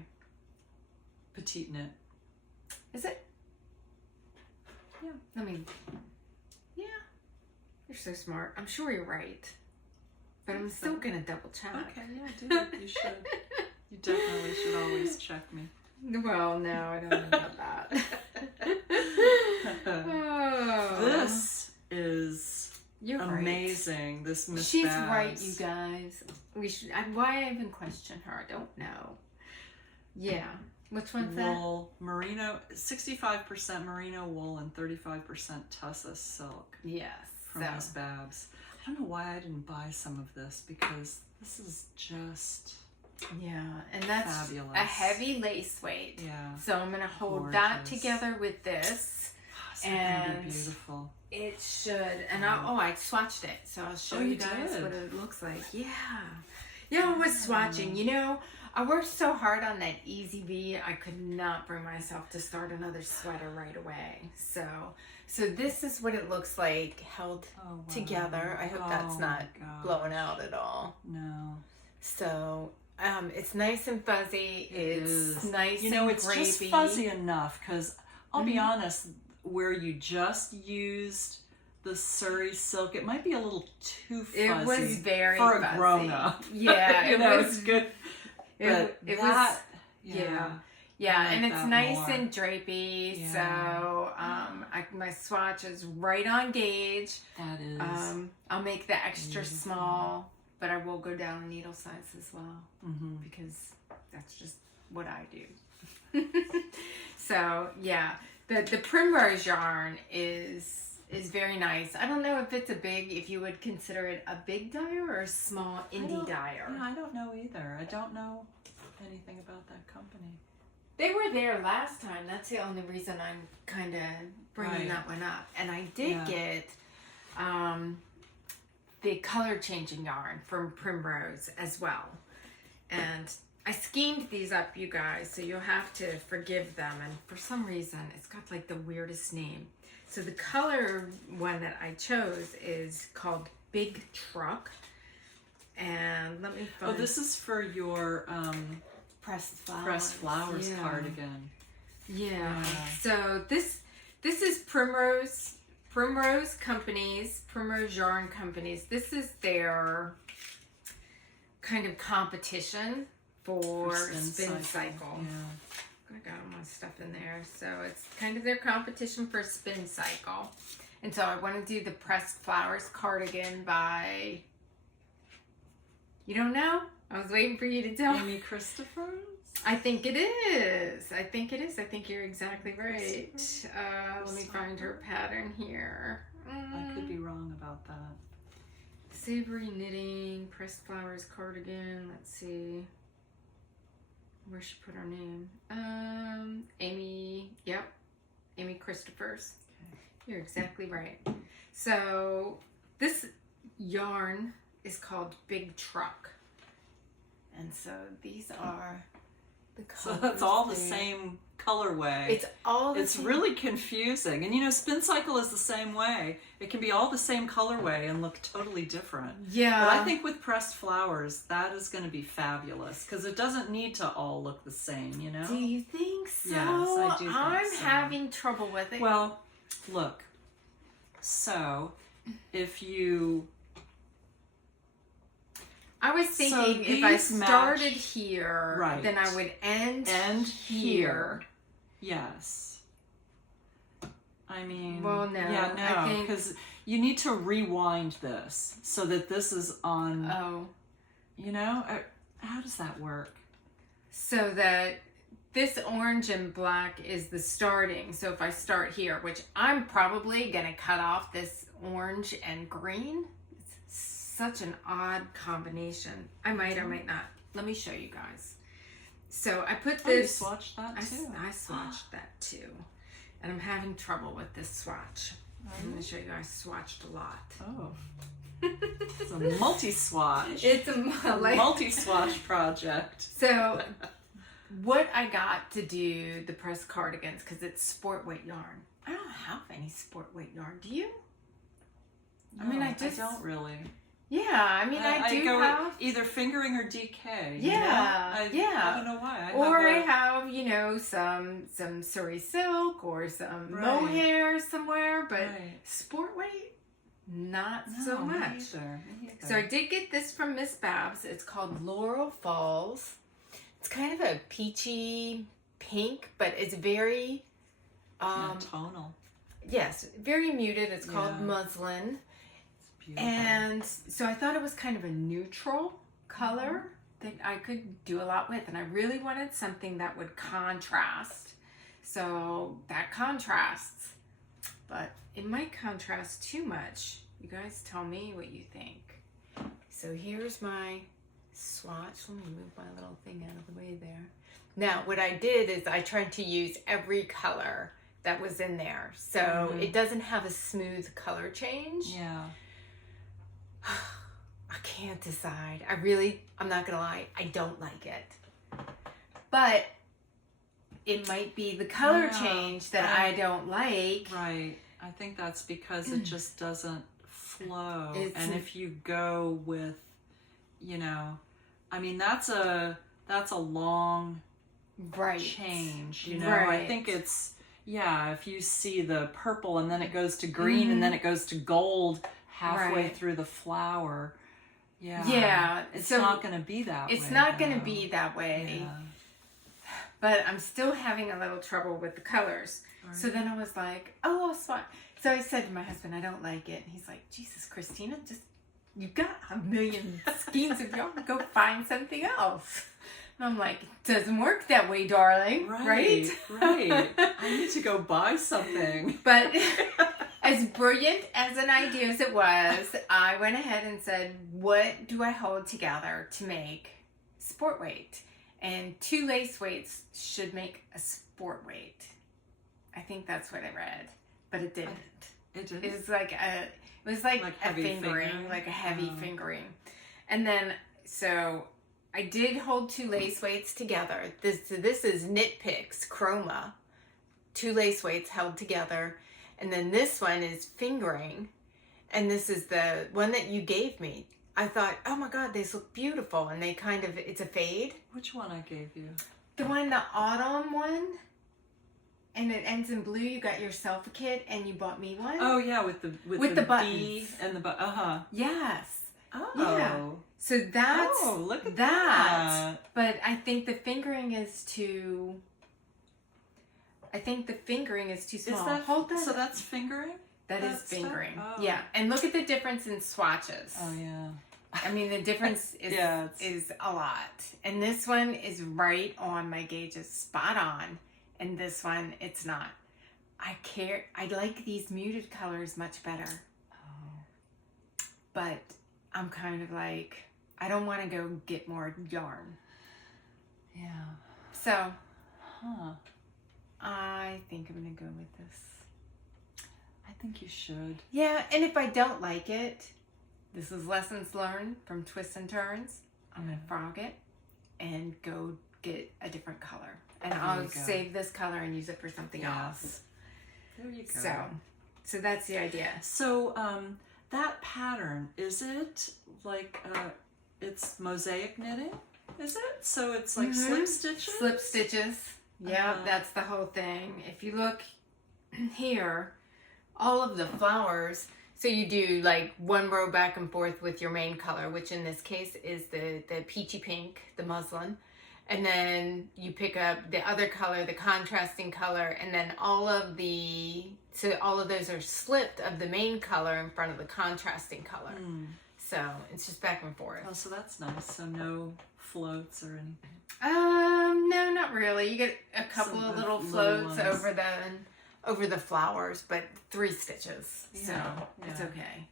Petite Knit. Is it? Yeah. I mean, yeah. You're so smart. I'm sure you're right. But I'm still going to double check. Okay, yeah, do it. You should. You definitely should always check me. Well, no, I don't know about that. Oh. This is... You're amazing. Right. This Miss She's Babs. right, you guys. We should. Why I even question her? I don't know. Yeah. Which one's wool, merino, 65% merino wool and 35% Tussa silk. Yes. From Miss Babs. I don't know why I didn't buy some of this, because this is just and that's fabulous. A heavy lace weight. Yeah. So I'm gonna hold that together with this. It's gonna be beautiful. It should, and I swatched it, so I'll show you guys what it looks like. Yeah, I was swatching. You know, I worked so hard on that Easy V, I could not bring myself to start another sweater right away. So this is what it looks like held together. I hope that's not blowing out at all. No. So it's nice and fuzzy. It's nice. You know, and it's grapey. just fuzzy enough, because I'll be honest. Where you just used the Surrey silk, it might be a little too fuzzy. It was very for a fuzzy. grown-up. Yeah, you know, it's good. It was, and it's that nice more. and drapey. Yeah. So my swatch is right on gauge. That is. I'll make the extra small, but I will go down needle size as well, because that's just what I do. So yeah. The Primrose yarn is very nice. I don't know if you would consider it a big dyer or a small indie dyer. Yeah, I don't know either. I don't know anything about that company. They were there last time. That's the only reason I'm kind of bringing that one up. And I did get the color changing yarn from Primrose as well. And I schemed these up, you guys, so you'll have to forgive them. And for some reason, it's got like the weirdest name. So the color one that I chose is called Big Truck. And let me find... Oh, this is for your pressed flowers cardigan. Yeah. So this is Primrose Yarn Companies. This is their kind of competition for Spin Cycle. Yeah. I got all my stuff in there. So it's kind of their competition for Spin Cycle. And so I want to do the Pressed Flowers cardigan by... You don't know? I was waiting for you to tell me. Christopher's? I think it is. I think you're exactly right. Let me find her pattern here. I could be wrong about that. Savory Knitting, Pressed Flowers cardigan. Let's see. Where she put her name? Amy. Yep. Amy Christopher's. Okay. You're exactly right. So this yarn is called Big Truck. And so these are the colors. So that's all the same colorway. It's all the same. Really confusing. And you know, Spin Cycle is the same way. It can be all the same colorway and look totally different. Yeah. But I think with Pressed Flowers, that is going to be fabulous because it doesn't need to all look the same, you know? Do you think so? Yes, I do think I'm so. having trouble with it. Well, look. So, if you... I was thinking if I started here, then I would end here. Yes. I mean... Well, no. Yeah, no, because you need to rewind this so that this is on... Oh. You know? How does that work? So that this orange and black is the starting. So if I start here, which I'm probably going to cut off this orange and green. Such an odd combination. I might or might not. Let me show you guys. So I put this... Oh, you swatched that too? I swatched that too. And I'm having trouble with this swatch. I'm going to show you guys swatched a lot. Oh. It's a multi-swatch. It's a multi-swatch project. So what I got to do the press cardigans, because it's sport weight yarn. I don't have any sport weight yarn. Do you? No, I mean, I don't really. Yeah, I mean, I do have either fingering or DK. Yeah, you know? I don't know why. I have, you know, some Surrey silk or some mohair somewhere, but sport weight, not so much. Me either. So I did get this from Miss Babs. It's called Laurel Falls. It's kind of a peachy pink, but it's very tonal. Yes, very muted. It's called muslin. And so I thought it was kind of a neutral color that I could do a lot with. And I really wanted something that would contrast. So that contrasts. But it might contrast too much. You guys tell me what you think. So here's my swatch. Let me move my little thing out of the way there. Now what I did is I tried to use every color that was in there. So it doesn't have a smooth color change. Yeah. I can't decide. I'm not gonna lie, I don't like it. But it might be the color change that I don't like. Right. I think that's because it just doesn't flow. And if you go with, you know, I mean, that's a long change, you know. I think it's, if you see the purple and then it goes to green and then it goes to gold halfway through the flower. Yeah. It's not going to be that way. It's not going to be that way. Yeah. But I'm still having a little trouble with the colors. Right. So then I was like, oh, I'll swatch. So I said to my husband, I don't like it. And he's like, Jesus, Christina, you've got a million skeins of yarn. Go find something else. And I'm like, it doesn't work that way, darling. Right? I need to go buy something. But as brilliant as an idea as it was, I went ahead and said, what do I hold together to make sport weight? And 2 lace weights should make a sport weight. I think that's what I read, but it didn't. It didn't? It was like a fingering, like a heavy fingering. And then, so I did hold 2 lace weights together. This is Knit Picks Chroma. 2 lace weights held together. And then this one is fingering. And this is the one that you gave me. I thought, oh my God, these look beautiful. And they kind of, it's a fade. Which one I gave you? The one, the autumn one. And it ends in blue. You got yourself a kit and you bought me one. Oh yeah, with the buttons. B and the Yes. Oh. Yeah. So that's look at that. But I think the fingering is too. I think the fingering is too small. Is that, Hold that. so that's fingering? That is fingering. Oh. Yeah. And look at the difference in swatches. Oh yeah. I mean, the difference is is a lot. And this one is right on my gauges, spot on. And this one, it's not. I like these muted colors much better. Oh. But I'm kind of like, I don't want to go get more yarn. Yeah. So, I think I'm going to go with this. I think you should. Yeah, and if I don't like it, this is lessons learned from twists and turns. I'm going to frog it and go get a different color. And I'll save this color and use it for something else. There you go. So that's the idea. So, that pattern, is it like, it's mosaic knitting? Is it? So it's like slip stitches? Slip stitches. Yeah, that's the whole thing. If you look here, all of the flowers, so you do like one row back and forth with your main color, which in this case is the peachy pink, the muslin. And then you pick up the other color, the contrasting color, and then all of those are slipped of the main color in front of the contrasting color. So it's just back and forth. Oh, so that's nice. So no floats or anything? No, not really. You get a couple of little floats over the flowers, but 3 stitches. So it's okay.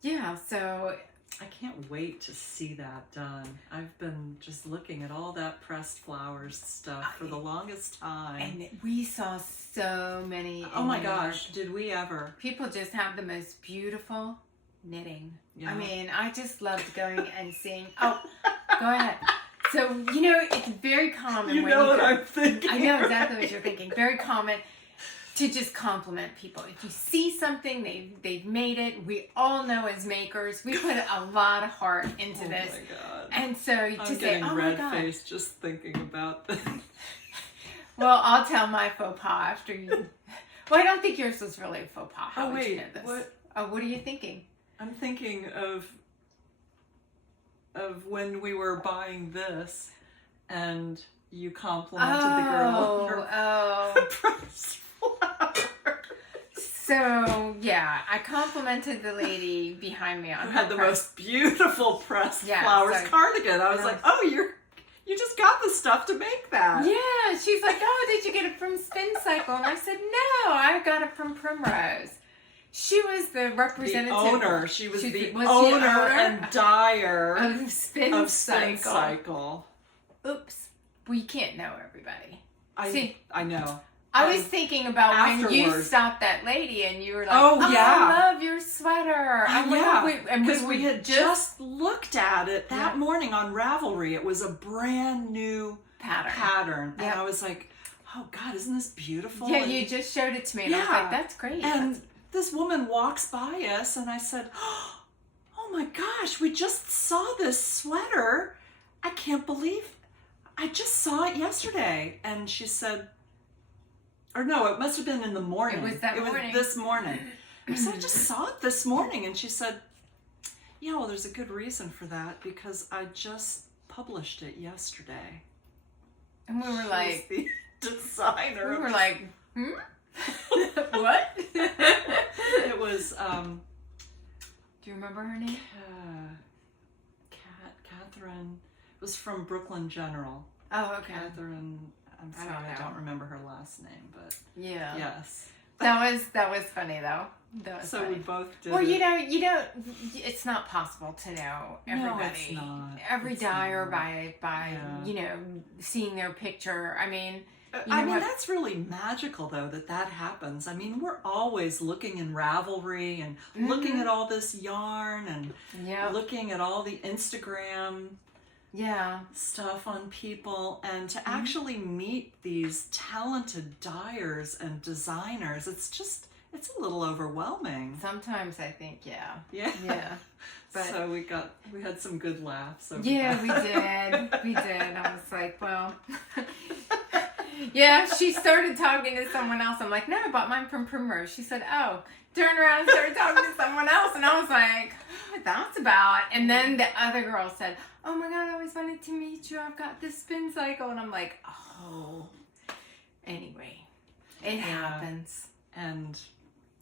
Yeah, so I can't wait to see that done. I've been just looking at all that pressed flowers stuff for the longest time. And we saw so many. Oh my gosh, did we ever? People just have the most beautiful knitting. Yeah. I mean, I just loved going and seeing. Oh, go ahead. So, it's very common. You know what I'm thinking. I know exactly what you're thinking. Very common to just compliment people. If you see something, they've made it. We all know as makers, we put a lot of heart into this. Oh my God. And so to say, oh my God. Red-faced just thinking about this. Well, I'll tell my faux pas after you. Well, I don't think yours was really a faux pas. How would you know this? What? Oh, what are you thinking? I'm thinking of when we were buying this and you complimented the girl on her pressed flower. So, yeah, I complimented the lady behind me on who her had the most beautiful pressed flowers cardigan. I was like, oh, you just got the stuff to make that. Yeah, she's like, oh, did you get it from Spin Cycle? And I said, no, I got it from Primrose. She was the representative. The owner. She was the owner and dyer of Spin Cycle. Oops. We can't know everybody. I know. I was thinking about when you stopped that lady and you were like, oh yeah, I love your sweater. Because we had just looked at it that morning on Ravelry. It was a brand new pattern. And I was like, oh God, isn't this beautiful? Yeah, you just showed it to me and I was like, that's great. And this woman walks by us and I said, oh my gosh, we just saw this sweater. I can't believe I just saw it yesterday. And she said, or no, it must have been in the morning. It was morning. Was this morning. I said, I just saw it this morning. And she said, yeah, well, there's a good reason for that because I just published it yesterday. And we were like, the designer. We were like, what? It was, do you remember her name? Catherine. It was from Brooklyn General. Oh, okay. Catherine. I'm sorry, I don't remember her last name, but yes. That was funny though. So funny. We both did. Well, it's not possible to know everybody. No, it's not. Every dyer by seeing their picture. I mean, that's really magical though that happens. I mean, we're always looking in Ravelry and looking at all this yarn and looking at all the Instagram stuff on people, and to actually meet these talented dyers and designers, it's It's a little overwhelming. Sometimes I think, yeah. Yeah. Yeah. But So we had some good laughs over yeah, that. we did. I was like, well, yeah, she started talking to someone else. I'm like, no, I bought mine from Primrose. She said, oh, turned around and started talking to someone else. And I was like, what that's about? And then the other girl said, oh my God, I always wanted to meet you. I've got this spin cycle. And I'm like, oh, anyway, it happens. And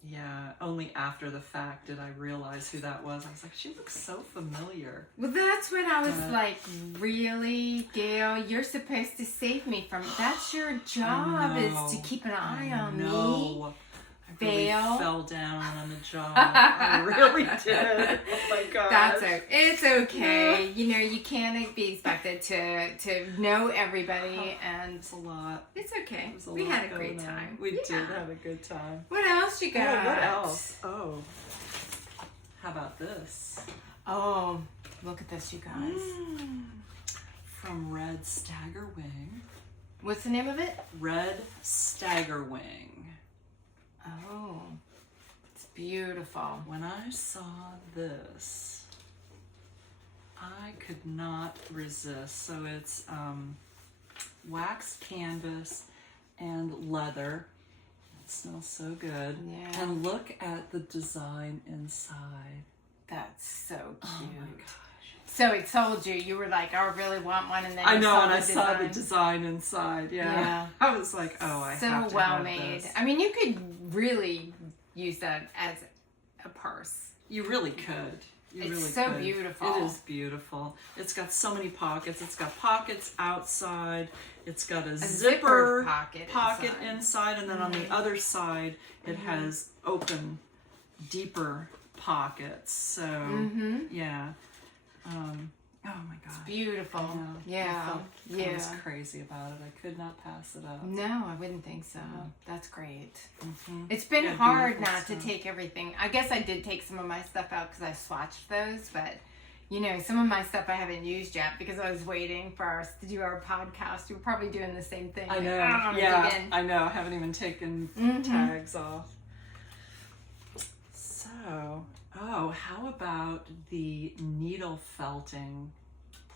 yeah, only after the fact did I realize who that was. I was like, she looks so familiar. Well, that's when I was like, really, Gayle? You're supposed to save me from... That's your job, is to keep an eye on me. I really fell down on the job. I really did. Oh my gosh. It's okay. You know, you can't be expected to know everybody, and it's a lot. It's okay. We had a great time. We did have a good time. What else you got? Oh, what else? Oh, how about this? Oh, look at this, you guys. From Red Staggerwing. What's the name of it? Red Staggerwing. Oh, it's beautiful. When I saw this, I could not resist. So it's wax canvas and leather. It smells so good. Yeah. And look at the design inside. That's so cute. Oh my gosh. So it told you. You were like, I really want one, and then I you know, saw and the I saw the design inside. Yeah. I was like, oh, I have to so well have made. this. I mean, you could really use that as a purse. You really could. You It's really so could. beautiful. It is beautiful. It's got so many pockets. It's got pockets outside. It's got a zipper pocket inside, and then on the other side, it has open, deeper pockets. So, yeah. Oh my God. It's beautiful. Yeah. I was crazy about it. I could not pass it up. No, I wouldn't think so. That's great. Mm-hmm. It's been hard not to take everything. I guess I did take some of my stuff out because I swatched those, but you know, some of my stuff I haven't used yet because I was waiting for us to do our podcast. You're probably doing the same thing. I know. I know. I haven't even taken tags off. So, how about the needle felting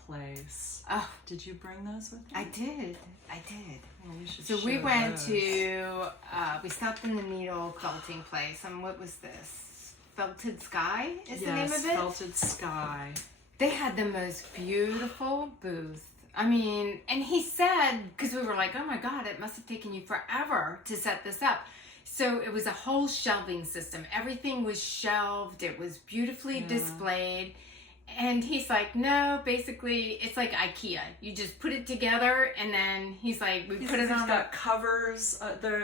place? Oh, did you bring those with you? I did. Well, you should So we show went those. to, we stopped in the needle felting place. And what was this? Felted Sky is the name of it? Felted Sky. They had the most beautiful booth. I mean, and he said, because we were like, oh my God, it must have taken you forever to set this up. So it was a whole shelving system. Everything was shelved. It was beautifully displayed. And he's like, no, basically, it's like IKEA. You just put it together, and then he's like, we put it on. He's got covers.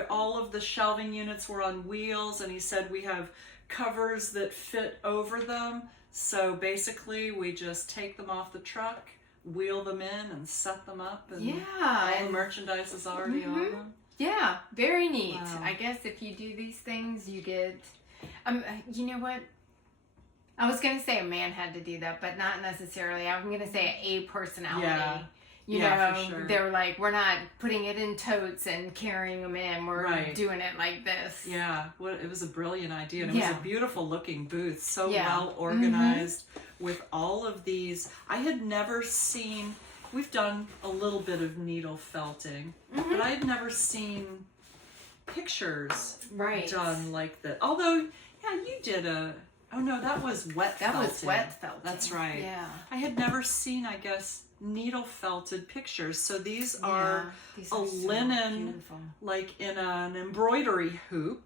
All of the shelving units were on wheels, and he said we have covers that fit over them. So basically, we just take them off the truck, wheel them in, and set them up. And all the merchandise is already on them. Yeah, very neat. Wow. I guess if you do these things, you get, you know what? I was going to say a man had to do that, but not necessarily. I'm going to say a personality. Yeah. You Yeah, know, for sure. they're like, we're not putting it in totes and carrying them in. We're doing it like this. Yeah, well, it was a brilliant idea. And it was a beautiful looking booth, so well Mm-hmm. organized with all of these. I had never seen, we've done a little bit of needle felting, but I had never seen pictures done like that. Although, yeah, you did oh no, that was wet felting. That was wet felting. That's right. Yeah. I had never seen, I guess, needle felted pictures. So these are these a are so linen, beautiful. like in an embroidery hoop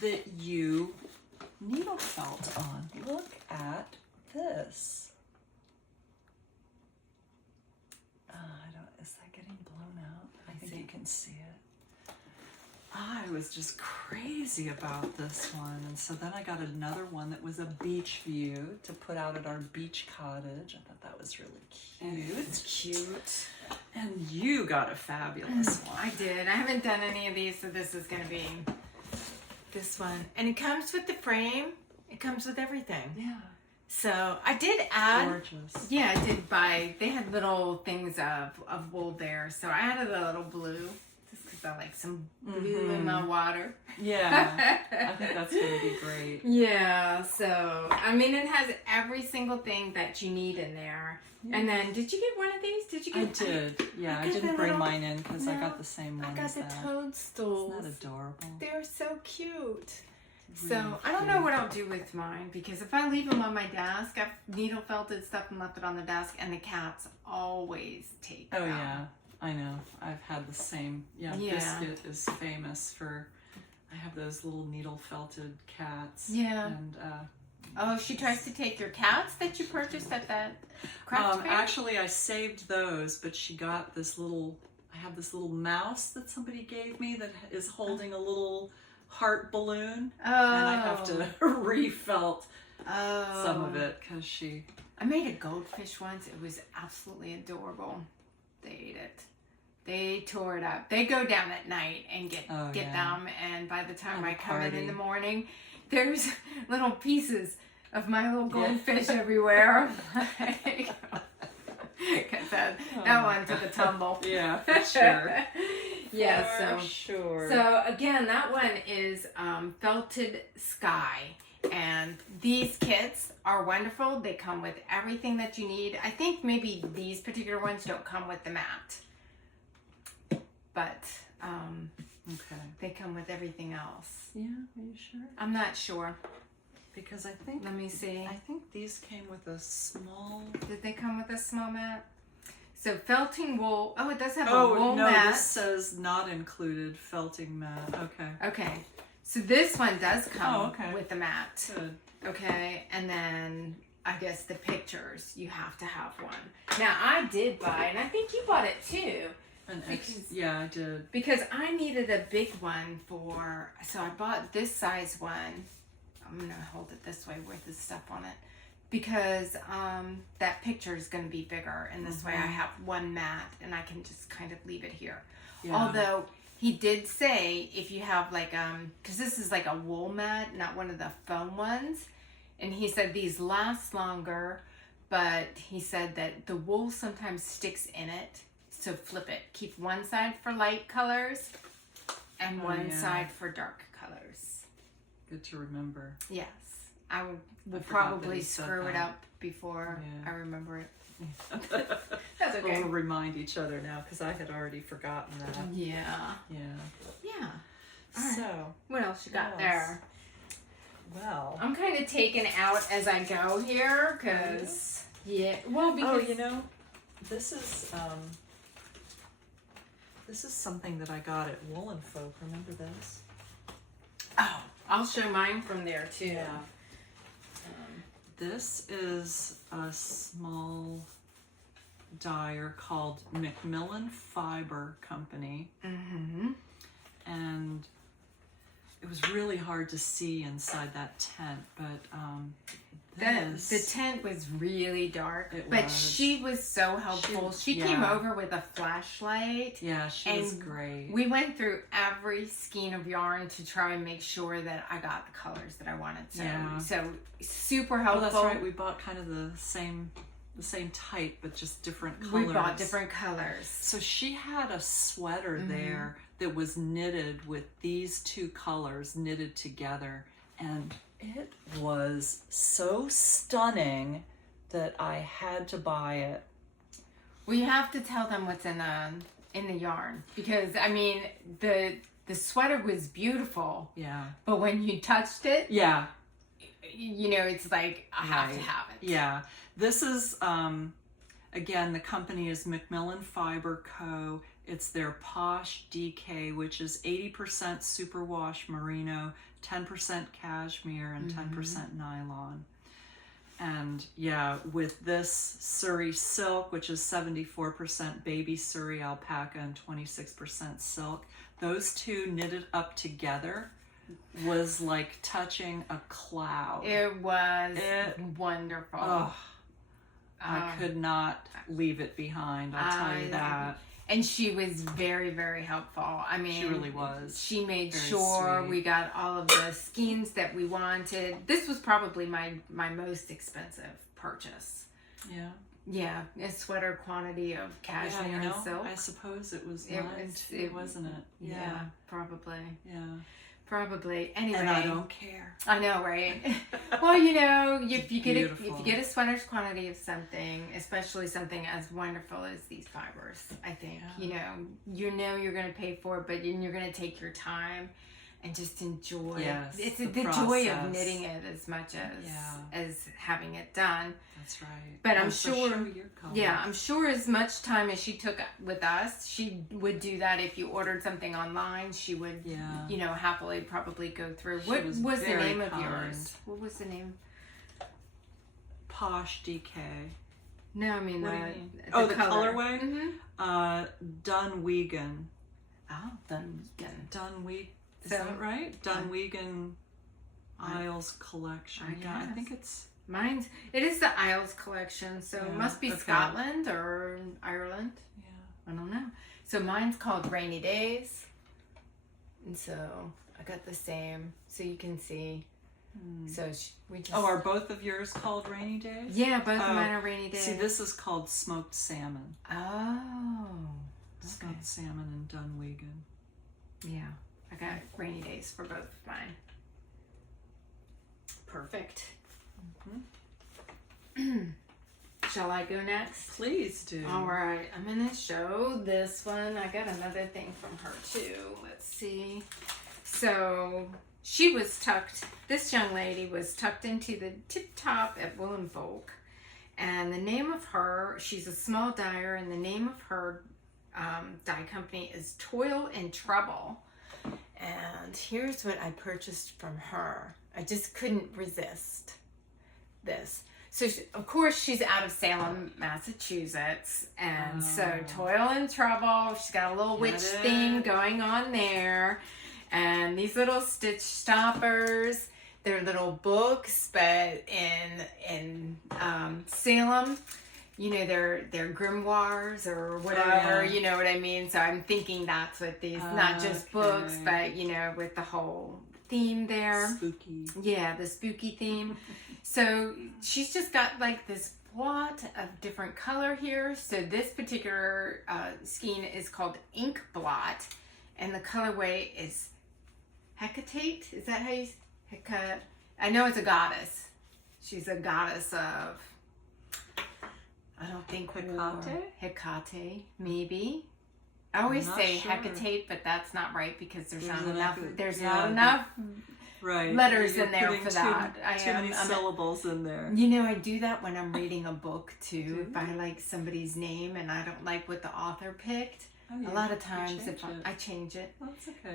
that you needle felt on. Look at this. Is that getting blown out? I think you can see it. I was just crazy about this one. And so then I got another one that was a beach view to put out at our beach cottage. I thought that was really cute. It's cute. And you got a fabulous one. I did. I haven't done any of these, so this is going to be this one. And it comes with the frame. It comes with everything. Yeah. So I did add. Gorgeous. Yeah, I did buy. They had little things of wool there, so I added a little blue Just because I like some blue in my water. Yeah, I think that's going to be great. Yeah, so, I mean, it has every single thing that you need in there. Yeah. And then, did you get one of these? Did you get? I did. Yeah, I didn't bring mine in because I got the same one. I got the toadstools. Isn't that adorable? They're so cute. Really so, I don't know what I'll do with mine because if I leave them on my desk, I've needle felted stuff and left it on the desk, and the cats always take them. Oh, yeah. I know. I've had the same. Yeah, Biscuit is famous for. I have those little needle felted cats. Yeah. And oh, she tries to take your cats that you purchased at that craft fair? Actually, I saved those, but she got this little. I have this little mouse that somebody gave me that is holding a little heart balloon, and I have to refelt some of it because she. I made a goldfish once. It was absolutely adorable. They ate it. They tore it up. They go down at night and get them, and by the time I come in the morning, there's little pieces of my little goldfish everywhere. Because that one took a tumble. Yeah, for sure. Yeah, for sure. So again, that one is Felted Sky. And these kits are wonderful. They come with everything that you need. I think maybe these particular ones don't come with the mat. But they come with everything else. Yeah, are you sure? I'm not sure. Because I think... Let me see. I think these came with a small... Did they come with a small mat? So felting wool... Oh, it does have a wool mat. Oh, no, this says not included felting mat. Okay. Okay. So this one does come with the mat. Good. Okay, and then I guess the pictures, you have to have one. Now I did buy, and I think you bought it too. Yeah, I did. Because I needed a big one so I bought this size one. I'm going to hold it this way with the stuff on it. Because that picture is going to be bigger, and this way I have one mat, and I can just kind of leave it here. Yeah. Although... He did say if you have like, because this is like a wool mat, not one of the foam ones. And he said these last longer, but he said that the wool sometimes sticks in it. So flip it. Keep one side for light colors and one side for dark colors. Good to remember. Yes. I will probably screw it up before I remember it. That's okay. We'll remind each other now because I had already forgotten that. Yeah. Yeah. All right. So, what else you got there? Well, I'm kind of taking out as I go here because because this is something that I got at Woolen Folk. Remember this? Oh, I'll show mine from there too. Yeah. This is a small dyer called Macmillan Fiber Company. Mm-hmm. And it was really hard to see inside that tent, but the tent was really dark. But she was so helpful. She came over with a flashlight. Yeah, she was great. We went through every skein of yarn to try and make sure that I got the colors that I wanted. So super helpful. Well, that's right. We bought kind of the same type, but just different colors. We bought different colors. So she had a sweater there that was knitted with these two colors knitted together, and it was so stunning that I had to buy it. Well, you have to tell them what's in the yarn, because I mean the sweater was beautiful. Yeah. But when you touched it, it's like I have to have it. Yeah. This is again, the company is Macmillan Fiber Co. It's their Posh DK, which is 80% superwash merino, 10% cashmere, and 10% nylon. And with this Surrey silk, which is 74% baby Surrey alpaca and 26% silk, those two knitted up together was like touching a cloud. It was wonderful. Oh, I could not leave it behind, I'll tell you that. And she was very, very helpful. I mean, she really was. She made sure we got all of the skeins that we wanted. This was probably my most expensive purchase. Yeah. Yeah, a sweater quantity of cashmere and silk. I suppose it was lined, wasn't it? Yeah, probably. Yeah. Probably. Anyway. And I don't care. I know, right? Well, you know, if you get a sweater's quantity of something, especially something as wonderful as these fibers, I think, you know you're going to pay for it, but you're going to take your time and just enjoy it's the joy of knitting it as much as having it done. That's right. But I'm sure I'm sure as much time as she took with us, she would do that if you ordered something online. She would you know, happily probably go through. What was the name of yours? What was the name? Posh DK. No, I mean the colorway? Mm-hmm. Dunwegan. Oh, Dunwegan. Dunwegan. Is that right? Dunwegan Isles collection. I think it's it is the Isles collection, so it must be Scotland or Ireland. Yeah. I don't know. So mine's called Rainy Days. And so I got the same, so you can see. So we just are both of yours called Rainy Days? Yeah, both of mine are Rainy Days. See, this is called smoked salmon. Oh. Smoked salmon in Dunwegan. Yeah. I got Rainy Days for both of mine. Perfect. Shall I go next? Please do. All right. I'm going to show this one. I got another thing from her too. Let's see. So she was tucked, this young lady was tucked into the tip top at Wool'n Folk. And the name of her, she's a small dyer, and the name of her dye company is Toil and Trouble. And here's what I purchased from her. I just couldn't resist this. So, of course, she's out of Salem, Massachusetts. And so, Toil and Trouble, she's got a little witch theme going on there. And these little stitch stoppers, they're little books, but in Salem, you know, they're grimoires or whatever, you know what I mean? So I'm thinking that's what these, not just books, but, you know, with the whole theme there. Spooky. Yeah, the spooky theme. So she's just got like this plot of different color here. So this particular skein is called Ink Blot, and the colorway is Hecate. Is that how you Hecate? I know it's a goddess. She's a goddess of, I don't think Hecate, maybe. I always say Hecate, but that's not right because there's not enough. There's not enough letters in there for that. Too many syllables in there. You know, I do that when I'm reading a book too. If I like somebody's name and I don't like what the author picked, a lot of times I change it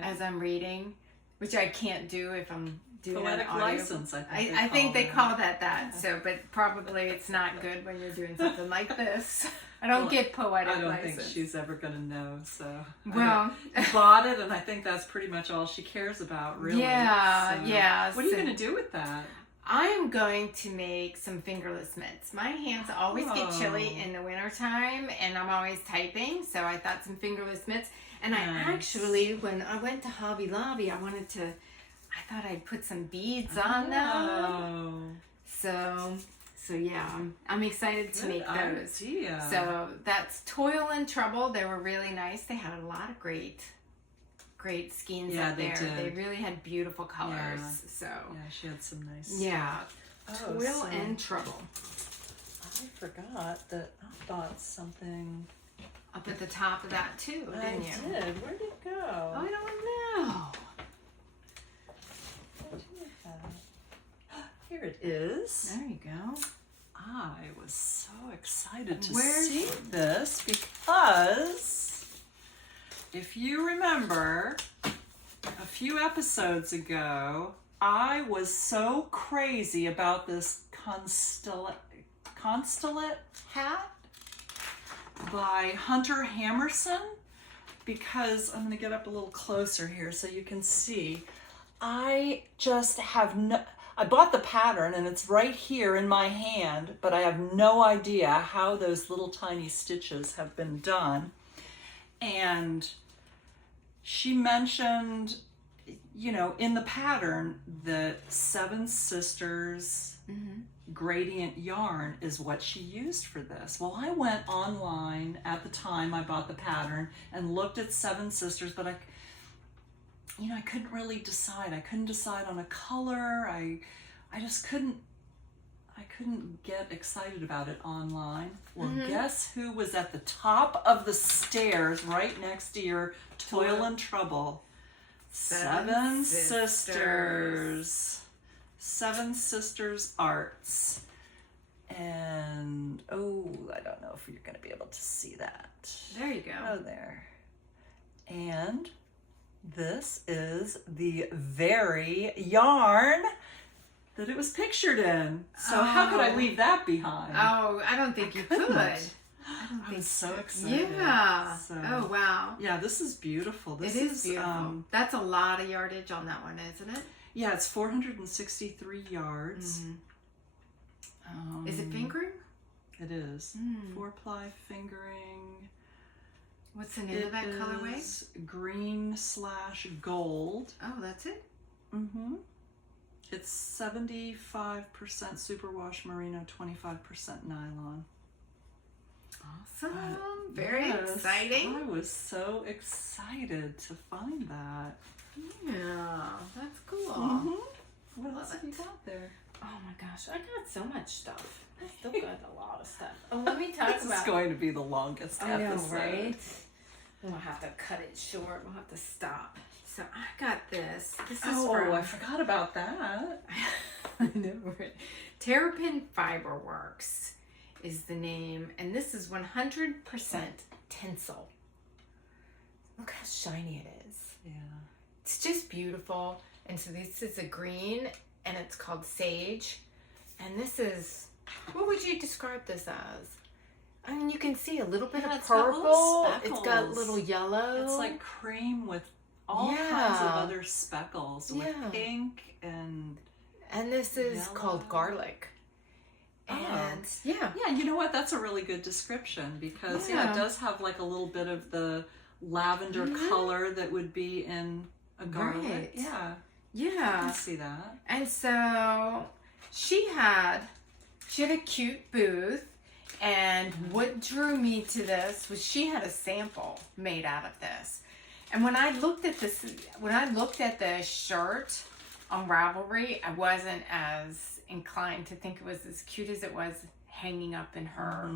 as I'm reading, which I can't do if I'm doing poetic an audio. License, I think they call that. So, but probably it's not good when you're doing something like this. I don't get poetic license. I don't think she's ever going to know, so. Well. Bought it, and I think that's pretty much all she cares about, really. Yeah, so. yeah. What are you going to do with that? I'm going to make some fingerless mitts. My hands always get chilly in the wintertime, and I'm always typing, so I thought some fingerless mitts. And I actually, when I went to Hobby Lobby, I thought I'd put some beads on them. So yeah, I'm excited to make those. Idea. So that's Toil and Trouble. They were really nice. They had a lot of great skeins up there. They really had beautiful colors. Yeah. So yeah, she had some nice. Yeah, Toil and Trouble. I forgot that I bought something up at the top of that too, didn't you? I did. Where'd it go? I don't know. Here it is. There you go. I was so excited to see this because if you remember a few episodes ago, I was so crazy about this constellate hat by Hunter Hammerson because I'm going to get up a little closer here so you can see. I just have I bought the pattern and it's right here in my hand, but I have no idea how those little tiny stitches have been done. And she mentioned, you know, in the pattern, the Seven Sisters gradient yarn is what she used for this. Well, I went online at the time I bought the pattern and looked at Seven Sisters, but I couldn't really decide. I couldn't decide on a color. I just couldn't get excited about it online. Well, guess who was at the top of the stairs right next to your Toil and Trouble? Seven Sisters. Seven Sisters Arts. And, oh, I don't know if you're going to be able to see that. There you go. Oh, there. And this is the very yarn that it was pictured in. So how could I leave that behind? Oh, I don't think you could. I was so excited. Yeah. So, oh, wow. Yeah, this is beautiful. This it is beautiful. That's a lot of yardage on that one, isn't it? Yeah, it's 463 yards. Is it fingering? It is. 4-ply fingering. What's the name of that colorway? It's green/gold. Oh, that's it? It's 75% superwash merino, 25% nylon. Awesome. Very exciting. I was so excited to find that. Yeah, that's cool. What else have you got there? Oh my gosh, I got so much stuff. I still got a lot of stuff. Oh, let me talk about... This is going to be the longest episode. I know, right? We'll have to cut it short. We'll have to stop. So I got this. This is from... I forgot about that. I know, right? Terrapin Fiber Works is the name, and this is 100% tinsel. Look how shiny it is. Yeah. It's just beautiful. And so this is a green, and it's called Sage. And this is, what would you describe this as? I mean, you can see a little bit of purple. It's got little yellow. It's like cream with all kinds of other speckles, with pink and this is yellow. called garlic. And yeah, you know what? That's a really good description because it does have like a little bit of the lavender color that would be in a garlic. Right. Yeah. Yeah. I can see that. And so she had a cute booth, and what drew me to this was she had a sample made out of this. And when I looked at this, the shirt on Ravelry, I wasn't as inclined to think it was as cute as it was hanging up in her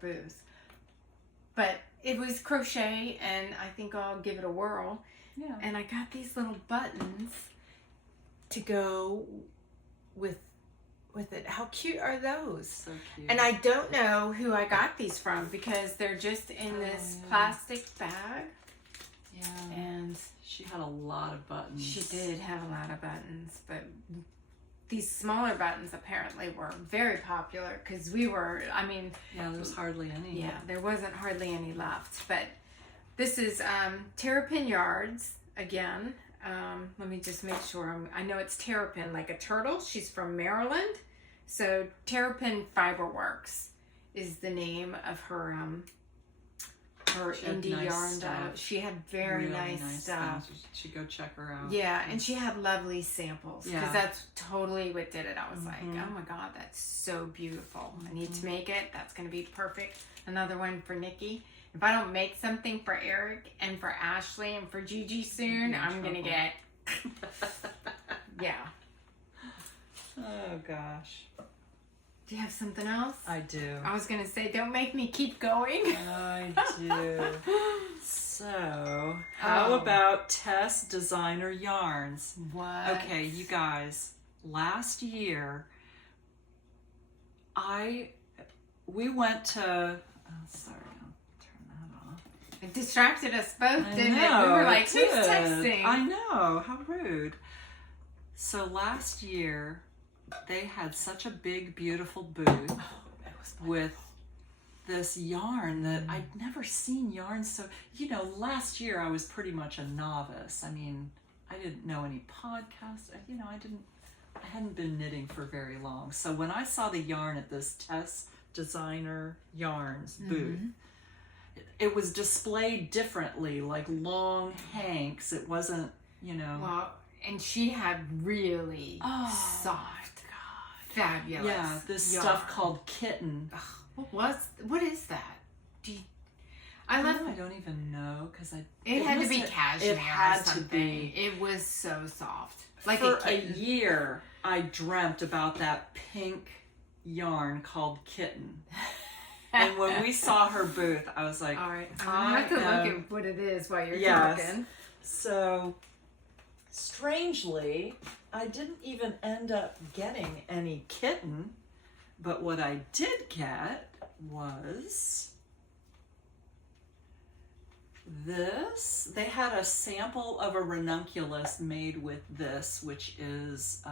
booth. But it was crochet, and I think I'll give it a whirl. Yeah. And I got these little buttons to go with it. How cute are those? So cute. And I don't know who I got these from because they're just in this plastic bag. Yeah. And she had a lot of buttons. She did have a lot of buttons, but these smaller buttons apparently were very popular because there was hardly any. Yeah, there wasn't hardly any left. But this is Terrapin Yards again. Let me just make sure. I know it's Terrapin, like a turtle. She's from Maryland. So Terrapin Fiber Works is the name of her indie yarn. She had very really nice stuff. You should go check her out. Yeah, and she had lovely samples because that's totally what did it. I was like, oh my God, that's so beautiful. I need to make it. That's going to be perfect. Another one for Nikki. If I don't make something for Eric and for Ashley and for Gigi soon, I'm going to get... Yeah. Oh, gosh. Do you have something else? I do. I was going to say, don't make me keep going. I do. So, how about Tess Designer Yarns? What? Okay, you guys. Last year, we went to... Oh, sorry. It distracted us both, didn't it? We were like, who's texting? I know. How rude. So last year, they had such a big, beautiful booth with this yarn that I'd never seen yarn so... last year I was pretty much a novice. I mean, I didn't know any podcasts. I hadn't been knitting for very long. So when I saw the yarn at this Tess Designer Yarns booth, it was displayed differently, like long hanks. It wasn't you know. Well, and she had really soft, fabulous. Yeah, this yarn. stuff called kitten. What is that? I don't even know because It had to be cashmere. It had or something. to be. It was so soft. Like for a year, I dreamt about that pink yarn called kitten. And when we saw her booth, I was like, all right, I have to look at what it is while you're talking. So, strangely, I didn't even end up getting any kitten, but what I did get was this. They had a sample of a ranunculus made with this, which is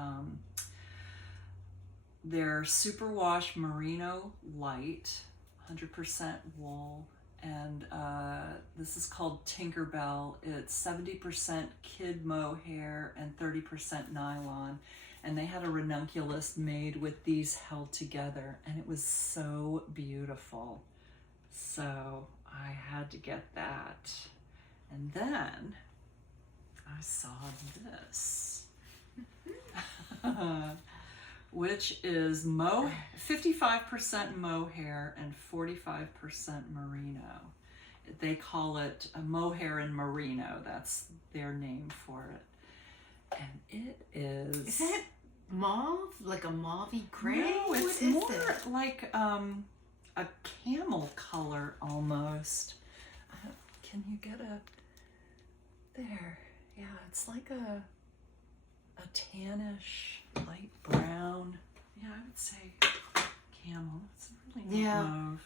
their superwash merino light, 100% wool, and this is called Tinkerbell. It's 70% kid mohair and 30% nylon, and they had a ranunculus made with these held together, and it was so beautiful. So I had to get that. And then I saw this, which is 55% mohair and 45% merino. They call it a mohair and merino. That's their name for it. And it is... Is that mauve? Like a mauvey gray? No, it's more like a camel color almost. Can you get a... There. Yeah, it's like a tannish, light brown. Yeah, I would say camel. It's really not mauve.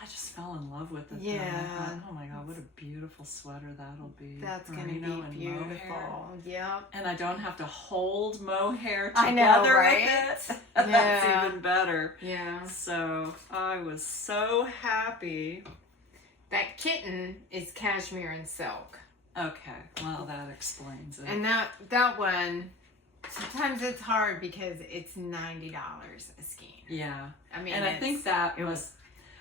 I just fell in love with it. Yeah. I thought, oh my God, what a beautiful sweater that'll be. That's going to be beautiful. Yeah. And I don't have to hold mohair together. I know, right? With it. That's even better. Yeah. So I was so happy. That kitten is cashmere and silk. Okay, well that explains it. And that one, sometimes it's hard because it's $90 a skein. Yeah. I mean, and I think that was,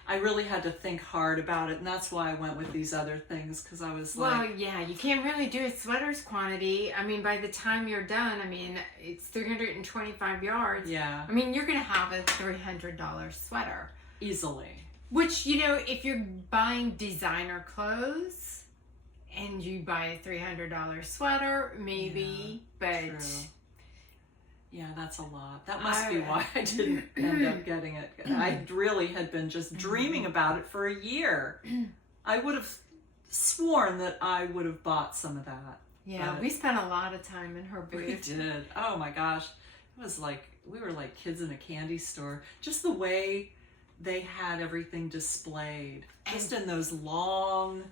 I really had to think hard about it, and that's why I went with these other things, because I was like... Well, yeah, you can't really do a sweater's quantity. I mean, by the time you're done, I mean, it's 325 yards. Yeah. I mean, you're going to have a $300 sweater. Easily. Which, you know, if you're buying designer clothes and you buy a $300 sweater, maybe, but... True. Yeah, that's a lot. That must be why I didn't end up getting it. I really had been just dreaming about it for a year. I would have sworn that I would have bought some of that. Yeah, we spent a lot of time in her booth. We did. Oh my gosh. It was like, we were like kids in a candy store. Just the way they had everything displayed. Just in those long...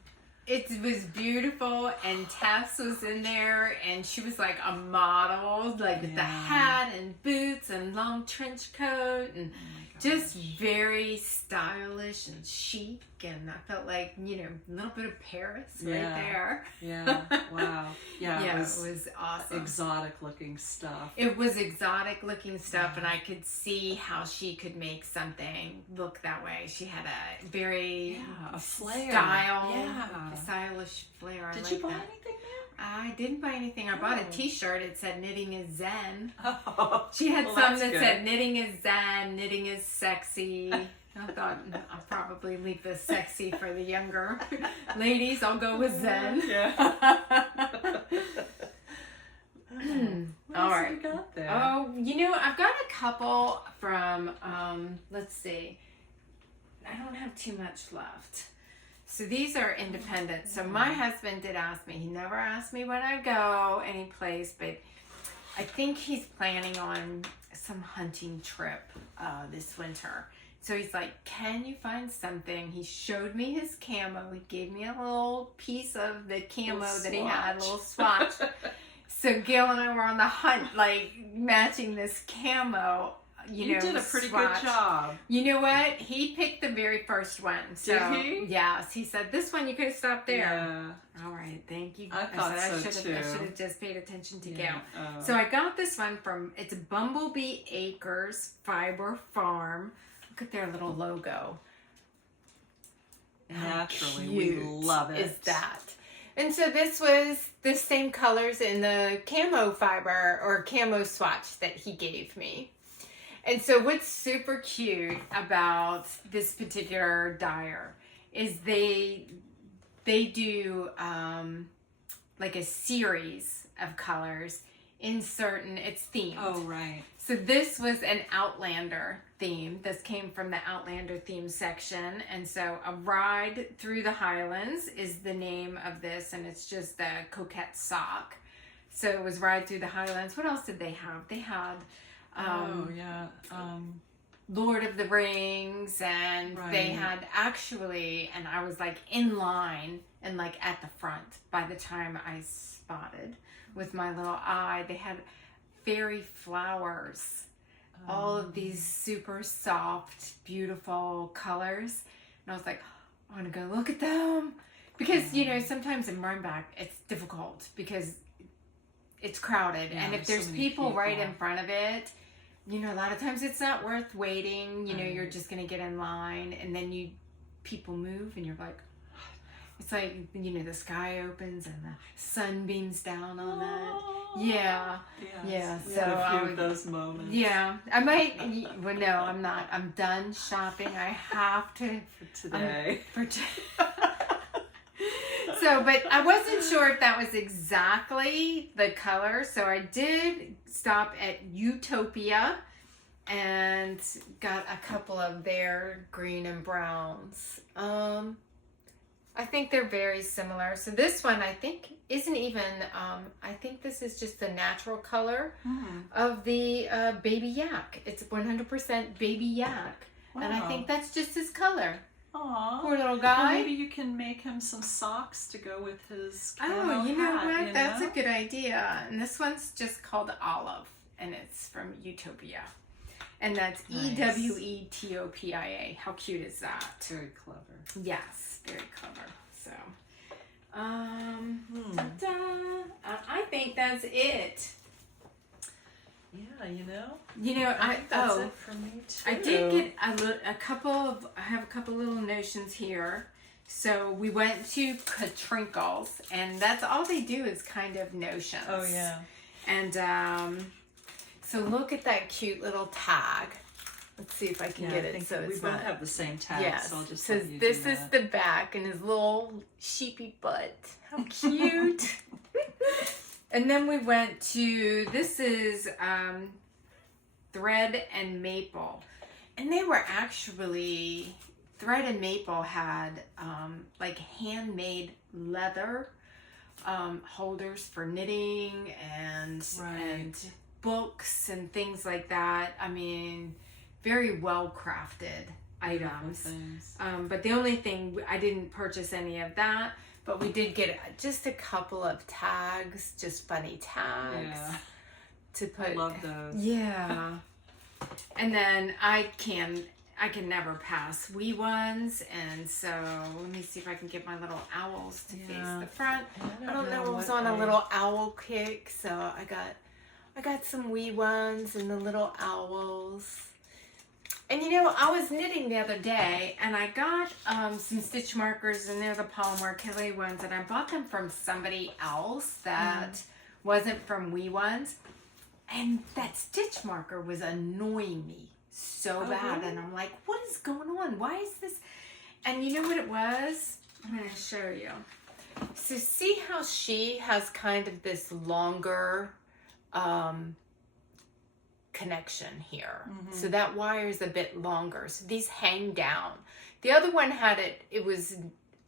It was beautiful, and Tess was in there, and she was like a model, like with the hat and boots and long trench coat, and just very stylish and chic, and I felt like, you know, a little bit of Paris right there. Yeah, wow. Yeah, it was awesome. Exotic looking stuff. It was exotic looking stuff, and I could see how she could make something look that way. She had a very a flair. Stylish flair. Did you buy anything there? I didn't buy anything. I bought a t-shirt. It said knitting is zen. Oh, she had some that said knitting is zen, knitting is sexy. I thought I'll probably leave the sexy for the younger ladies. I'll go with zen. Yeah. All right. What you got there? Oh, you know, I've got a couple from, let's see. I don't have too much left. So these are independent. So my husband did ask me. He never asked me when I go any place, but I think he's planning on some hunting trip this winter. So he's like, can you find something? He showed me his camo. He gave me a little piece of the camo that he had, a little swatch. So Gail and I were on the hunt, like matching this camo. You know, did a pretty swatch. good job. You know what? He picked the very first one. So, did he? Yes. He said, this one you could have stopped there. Yeah. All right. Thank you. I thought I so too. I should have just paid attention to Gail. Oh. So I got this one from, it's Bumblebee Acres Fiber Farm. Look at their little logo. Naturally, we love it. Is that? And so this was the same colors in the camo fiber or camo swatch that he gave me. And so what's super cute about this particular dyer is they do like a series of colors in certain, it's themed. Oh, right. So this was an Outlander theme. This came from the Outlander theme section. And so A Ride Through the Highlands is the name of this, and it's just the coquette sock. So it was Ride Through the Highlands. What else did they have? They had Lord of the Rings, and they had actually, and I was like in line and like at the front by the time I spotted with my little eye. They had fairy flowers, all of these super soft, beautiful colors. And I was like, I want to go look at them. Because, you know, sometimes in Rhinebeck, it's difficult because it's crowded. And if there's so people right in front of it, you know, a lot of times it's not worth waiting. You know, you're just going to get in line, and then people move and you're like, it's like, you know, the sky opens and the sun beams down on that. Yeah. So a few of those moments. Yeah. I might, well, no, I'm not. I'm done shopping. I have to. For today. So, but I wasn't sure if that was exactly the color. So I did stop at Utopia and got a couple of their green and browns. I think they're very similar. So this one, I think, isn't even, I think this is just the natural color of the baby yak. It's 100% baby yak. Wow. And I think that's just his color. Aww. Poor little guy. Well, maybe you can make him some socks to go with his camo you know hat, what? you That's know? a good idea. And this one's just called Olive, and it's from Utopia. And that's EWETOPIA. How cute is that? Very clever. Yes, very clever. So, I think that's it. Yeah, you know. You know, That's it for me too. I did get a couple of. I have a couple little notions here. So we went to Katrinkles, and that's all they do is kind of notions. Oh yeah. And so look at that cute little tag. Let's see if I can get it. So we both have the same tag. Yes. So I'll just so this is the back and his little sheepy butt. How cute. And then we went to, this is Thread and Maple. And they were actually, Thread and Maple had like handmade leather holders for knitting and books and things like that. I mean, very well crafted items. But the only thing, I didn't purchase any of that. But we did get just a couple of tags, just funny tags to put. I love those. Yeah. And then I can never pass wee ones, and so let me see if I can get my little owls to face the front. I don't know. I was on a little owl kick, so I got some wee ones and the little owls. And you know, I was knitting the other day, and I got some stitch markers, and they're the Polymer Kelly ones, and I bought them from somebody else that wasn't from Wee Ones, and that stitch marker was annoying me so bad, and I'm like, what is going on? Why is this? And you know what it was? I'm going to show you. So see how she has kind of this longer connection here. So that wire is a bit longer. So these hang down. The other one had it was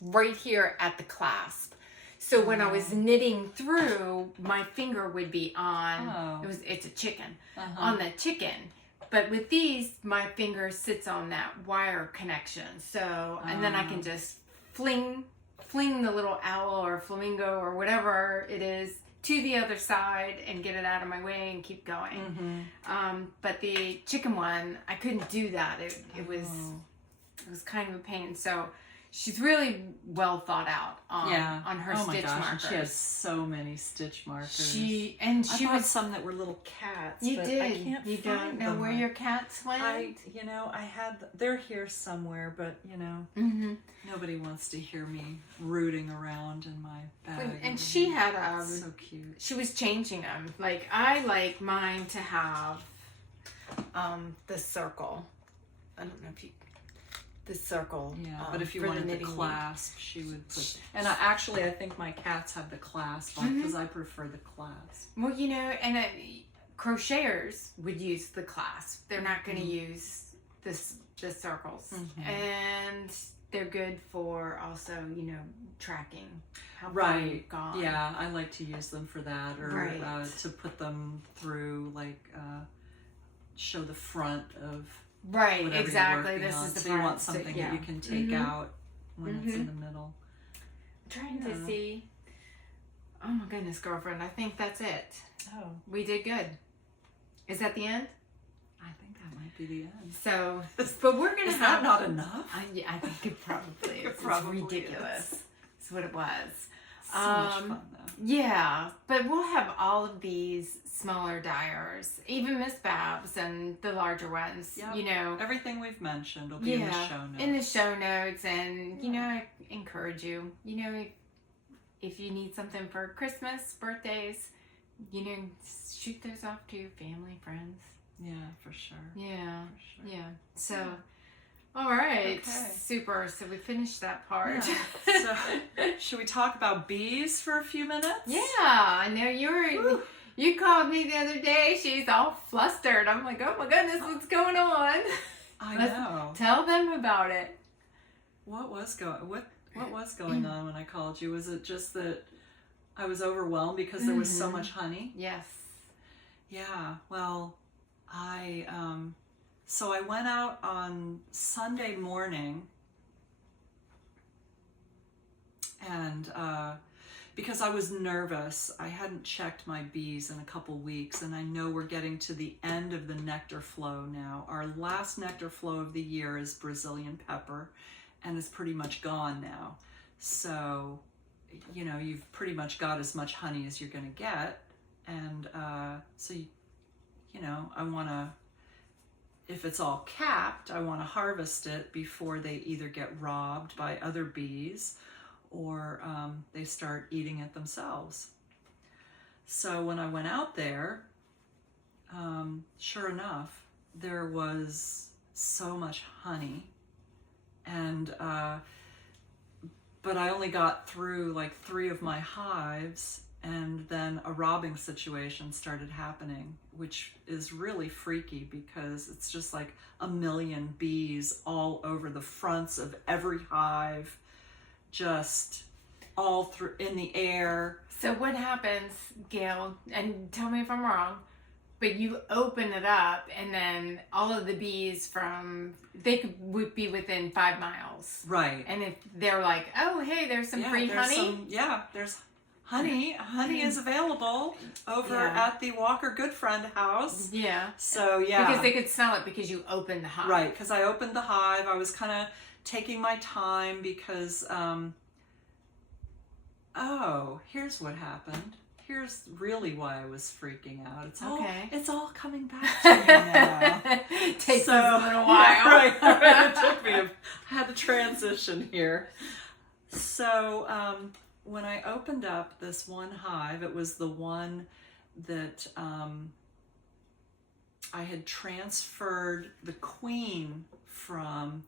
right here at the clasp. So when I was knitting through, my finger would be on, it's a chicken, on the chicken. But with these, my finger sits on that wire connection. So, and then I can just fling the little owl or flamingo or whatever it is to the other side and get it out of my way and keep going. But the chicken one, I couldn't do that. It was kind of a pain. So she's really well thought out on her stitch markers. And she has so many stitch markers. She bought was some that were little cats. You but did. I can't you find don't know them. where your cats went? I had. They're here somewhere, but nobody wants to hear me rooting around in my bag. And she had so cute. She was changing them. Like I like mine to have the circle. I don't know if you. The circle. Yeah, but if you wanted the clasp, she would put. And I think my cats have the clasp on because I prefer the clasp. Well, and crocheters would use the clasp. They're not going to use the circles, and they're good for also tracking how far you've gone. Yeah, I like to use them for that, or to put them through, like show the front of. Right, exactly. This is the so you want something that you can take out when it's in the middle. I'm trying to see. Oh my goodness, girlfriend! I think that's it. Oh, we did good. Is that the end? I think that might be the end. So, but we're gonna is have that not enough? I think it probably is. It probably it's ridiculous. Is. That's what it was. So much fun though. Yeah, but we'll have all of these smaller dyers, even Miss Babs and the larger ones. Yep. Everything we've mentioned will be in the show notes. In the show notes, and I encourage you. If you need something for Christmas, birthdays, shoot those off to your family, friends. Yeah, for sure. Yeah, for sure. Yeah. So. All right, super. So we finished that part. Yeah. So, should we talk about bees for a few minutes? Yeah, I know you called me the other day. She's all flustered. I'm like, oh my goodness, what's going on? I know. Tell them about it. What was going on when I called you? Was it just that I was overwhelmed because there was so much honey? Yes. Yeah. Well, So I went out on Sunday morning, and because I was nervous, I hadn't checked my bees in a couple weeks, and I know we're getting to the end of the nectar flow now. Our last nectar flow of the year is Brazilian pepper, and it's pretty much gone now. So, you've pretty much got as much honey as you're going to get, and so, I want to. If it's all capped, I want to harvest it before they either get robbed by other bees or they start eating it themselves. So when I went out there, sure enough, there was so much honey, and but I only got through like 3 of my hives, and then a robbing situation started happening, which is really freaky because it's just like a million bees all over the fronts of every hive, just all through in the air. So what happens, Gayle, and tell me if I'm wrong, but you open it up and then all of the bees would be within 5 miles. Right. And if they're like, oh, hey, there's some free honey. There's honey is available over at the Walker Goodfriend house. Yeah. So, because they could smell it because you opened the hive. Right, because I opened the hive. I was kind of taking my time because, here's what happened. Here's really why I was freaking out. It's all coming back to me now. Takes us a little while. Right. It took me. I had to transition here. So, when I opened up this one hive, it was the one that I had transferred the queen from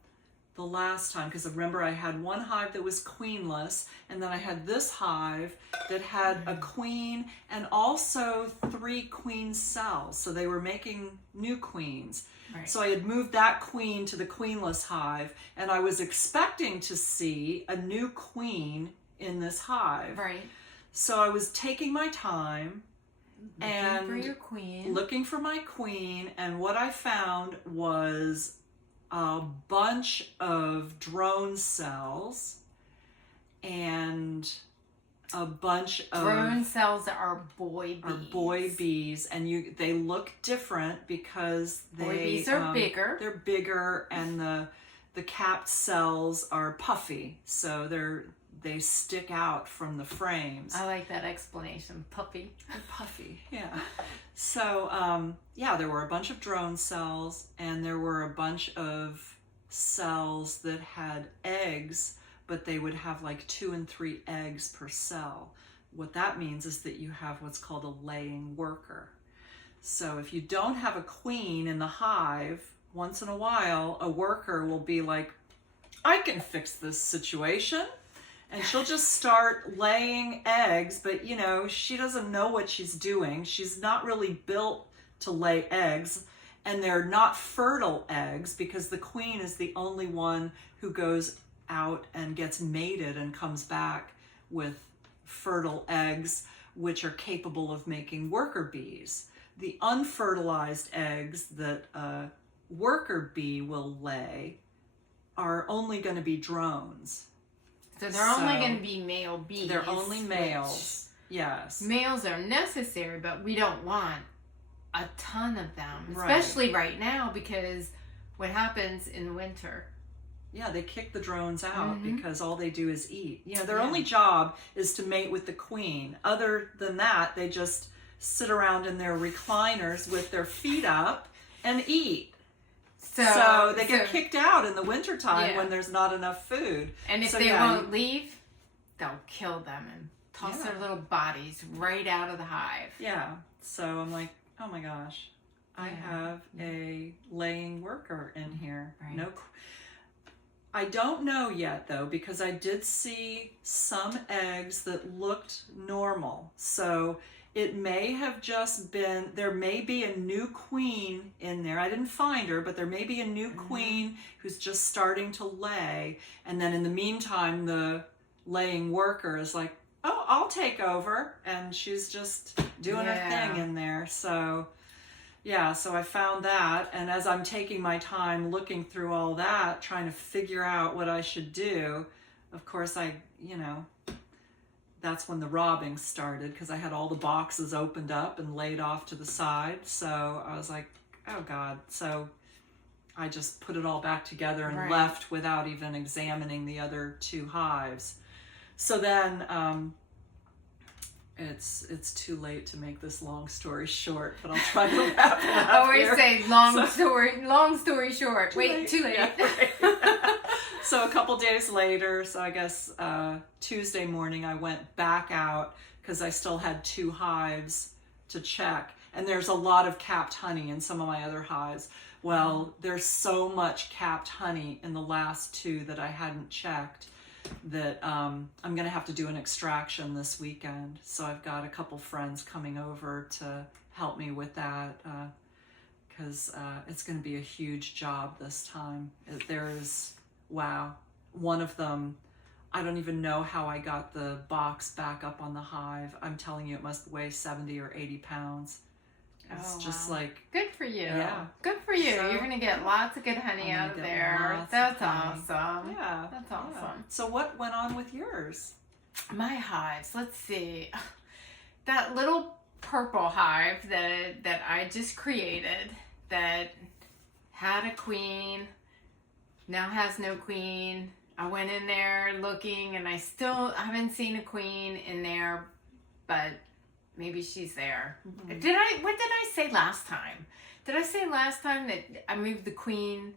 the last time, because remember I had one hive that was queenless, and then I had this hive that had a queen and also 3 queen cells, so they were making new queens. Right. So I had moved that queen to the queenless hive, and I was expecting to see a new queen in this hive. Right. So I was taking my time looking for my queen, and what I found was a bunch of drone cells and a bunch of drone cells are boy bees. And they look different because boy bees are bigger. They're bigger, and the the capped cells are puffy, so they stick out from the frames. I like that explanation, puffy. They're puffy, yeah. So, yeah, there were a bunch of drone cells, and there were a bunch of cells that had eggs, but they would have like 2 and 3 eggs per cell. What that means is that you have what's called a laying worker. So if you don't have a queen in the hive, once in a while, a worker will be like, I can fix this situation. And she'll just start laying eggs, but you know, she doesn't know what she's doing. She's not really built to lay eggs, and they're not fertile eggs because the queen is the only one who goes out and gets mated and comes back with fertile eggs, which are capable of making worker bees. The unfertilized eggs that a worker bee will lay are only going to be drones. So they're only going to be male bees. They're only males. Yes. Males are necessary, but we don't want a ton of them, Right. especially right now because what happens in the winter? Yeah, they kick the drones out Mm-hmm. because all they do is eat. You know, their Yeah. only job is to mate with the queen. Other than that, they just sit around in their recliners with their feet up and eat. So they get kicked out in the wintertime Yeah. when there's not enough food. And if So, they yeah, won't leave, they'll kill them and toss Yeah. their little bodies right out of the hive. Yeah. So I'm like, oh my gosh, I Yeah. have a laying worker in here. Right. No, I don't know yet though, because I did see some eggs that looked normal. So it may have just been, there may be a new queen in there. I didn't find her, but there may be a new queen who's just starting to lay. And then in the meantime, the laying worker is like, oh, I'll take over. And she's just doing her thing in there. So yeah, so I found that. And as I'm taking my time looking through all that, trying to figure out what I should do, of course, that's when the robbing started because I had all the boxes opened up and laid off to the side. So I was like, oh God. So I just put it all back together and left without even examining the other 2 hives. So then it's too late to make this long story short, but I'll try to wrap it up. I always say long story short. Too late. Yeah, right. So a couple days later, so I guess Tuesday morning, I went back out because I still had 2 hives to check. And there's a lot of capped honey in some of my other hives. Well, there's so much capped honey in the last 2 that I hadn't checked that I'm going to have to do an extraction this weekend. So I've got a couple friends coming over to help me with that because it's going to be a huge job this time. Wow. One of them, I don't even know how I got the box back up on the hive. I'm telling you, it must weigh 70 or 80 pounds. It's just like... Good for you. Yeah. Good for you. So, You're going to get lots of good honey out of there. That's awesome. Yeah. That's awesome. Yeah. So what went on with yours? My hives, let's see. That little purple hive that I just created that had a queen, now has no queen. I went in there looking and I still haven't seen a queen in there, but maybe she's there. Mm-hmm. What did I say last time? Did I say last time that I moved the queen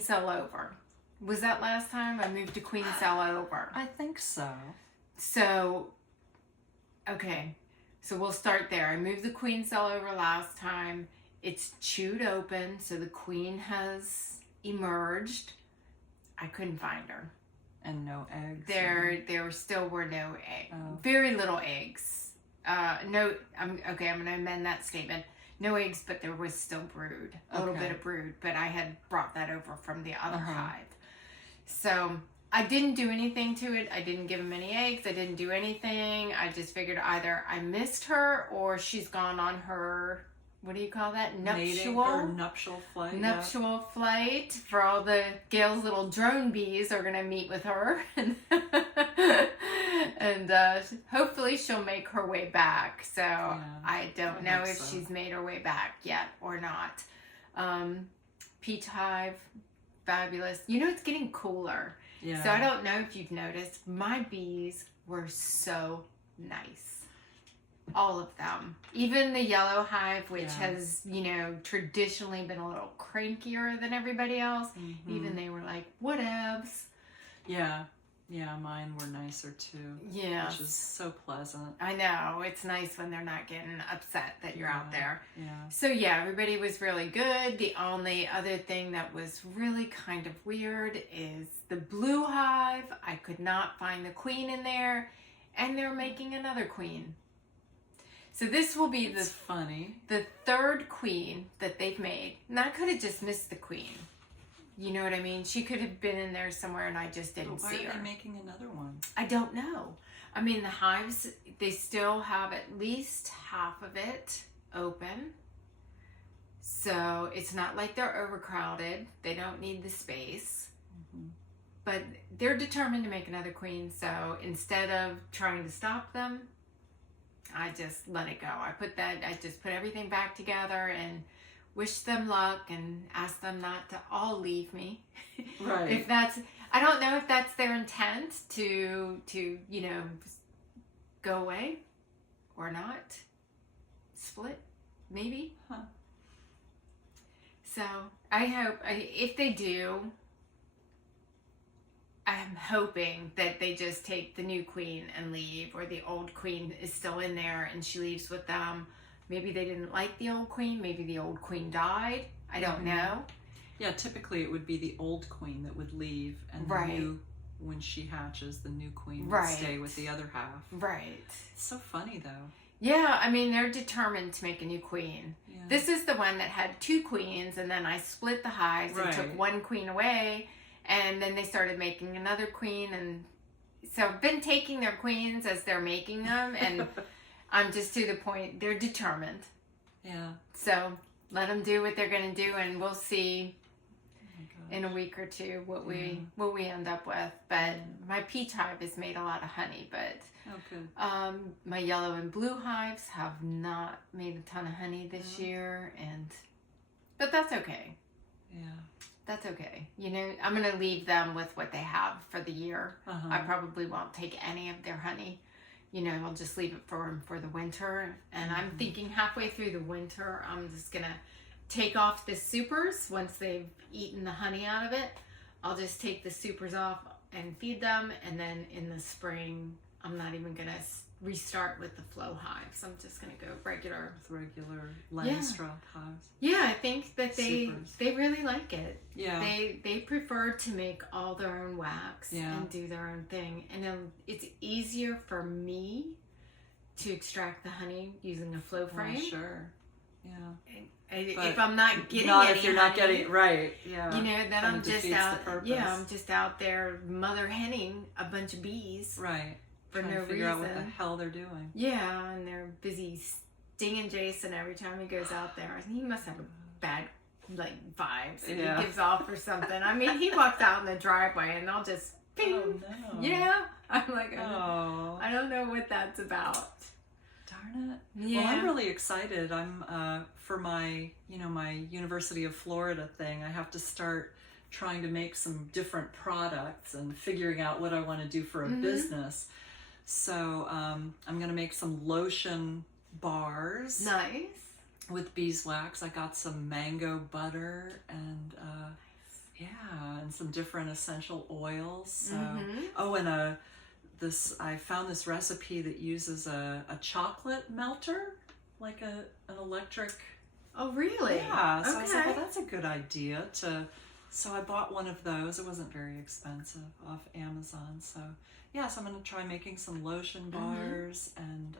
cell over? Was that last time I moved the queen cell over? I think so. So, okay. So we'll start there. I moved the queen cell over last time. It's chewed open, so the queen has emerged. I couldn't find her. And no eggs? There still were no eggs. Oh. Very little eggs. I'm going to amend that statement. No eggs, but there was still brood. A little bit of brood, but I had brought that over from the other hive. So I didn't do anything to it. I didn't give him any eggs. I didn't do anything. I just figured either I missed her or she's gone on her, what do you call that? Nuptial flight. Nuptial flight. For all the Gayle's little drone bees are going to meet with her. And hopefully she'll make her way back. So I don't know if she's made her way back yet or not. Peach hive, fabulous. You know, it's getting cooler. Yeah. So I don't know if you've noticed, my bees were so nice. All of them. Even the yellow hive, which has, you know, traditionally been a little crankier than everybody else. Even they were like, whatevs. Yeah. Yeah, mine were nicer too. Yeah. Which is so pleasant. I know. It's nice when they're not getting upset that you're out there. Yeah. So yeah, everybody was really good. The only other thing that was really kind of weird is the blue hive. I could not find the queen in there, and they're making another queen. So this will be the third queen that they've made. And I could have just missed the queen. You know what I mean? She could have been in there somewhere and I just didn't see her. Why are they making another one? I don't know. I mean, the hives, they still have at least half of it open. So it's not like they're overcrowded. They don't need the space. But they're determined to make another queen. So instead of trying to stop them, I just let it go. I just put everything back together and wish them luck and ask them not to all leave me. Right. I don't know if that's their intent to you know, go away or not. Split, maybe. Huh. So I hope, if they do, I'm hoping that they just take the new queen and leave, or the old queen is still in there and she leaves with them. Maybe they didn't like the old queen. Maybe the old queen died. I don't know. Yeah, typically it would be the old queen that would leave, and the new, when she hatches, the new queen would stay with the other half. Right. It's so funny though. Yeah, I mean, they're determined to make a new queen. Yeah. This is the one that had two queens, and then I split the hives and took one queen away, and then they started making another queen, and so I've been taking their queens as they're making them, and I'm just to the point, they're determined. Yeah. So let them do what they're going to do, and we'll see in a week or two what we end up with. But my peach hive has made a lot of honey, but my yellow and blue hives have not made a ton of honey this year, but that's okay. Yeah. That's okay. You know, I'm going to leave them with what they have for the year. I probably won't take any of their honey. You know, I'll just leave it for them for the winter. And I'm thinking halfway through the winter, I'm just going to take off the supers once they've eaten the honey out of it. I'll just take the supers off and feed them. And then in the spring, I'm not even going to restart with the flow hives. I'm just going to go regular. With regular Langstroth hives. Yeah, I think that they really like it. Yeah. They prefer to make all their own wax and do their own thing. And it's easier for me to extract the honey using a flow frame. Oh, sure. Yeah. If I'm not getting if you're not getting it right. Yeah. You know, then I'm just out. Yeah, I'm just out there mother henning a bunch of bees. Right. For no reason. Figure out what the hell they're doing. Yeah, and they're busy stinging Jason every time he goes out there. He must have bad vibes that he gives off or something. I mean, he walks out in the driveway and I'll just ping. Oh no. Yeah. I'm like, I don't know what that's about. Darn it. Yeah. Well, I'm really excited. I'm for my my University of Florida thing. I have to start trying to make some different products and figuring out what I want to do for a business. So I'm going to make some lotion bars. Nice. With beeswax. I got some mango butter and and some different essential oils. So and I found this recipe that uses a chocolate melter, like an electric. Oh, really? Yeah. So I was like, well, that's a good idea so I bought one of those. It wasn't very expensive off Amazon. So so I'm going to try making some lotion bars and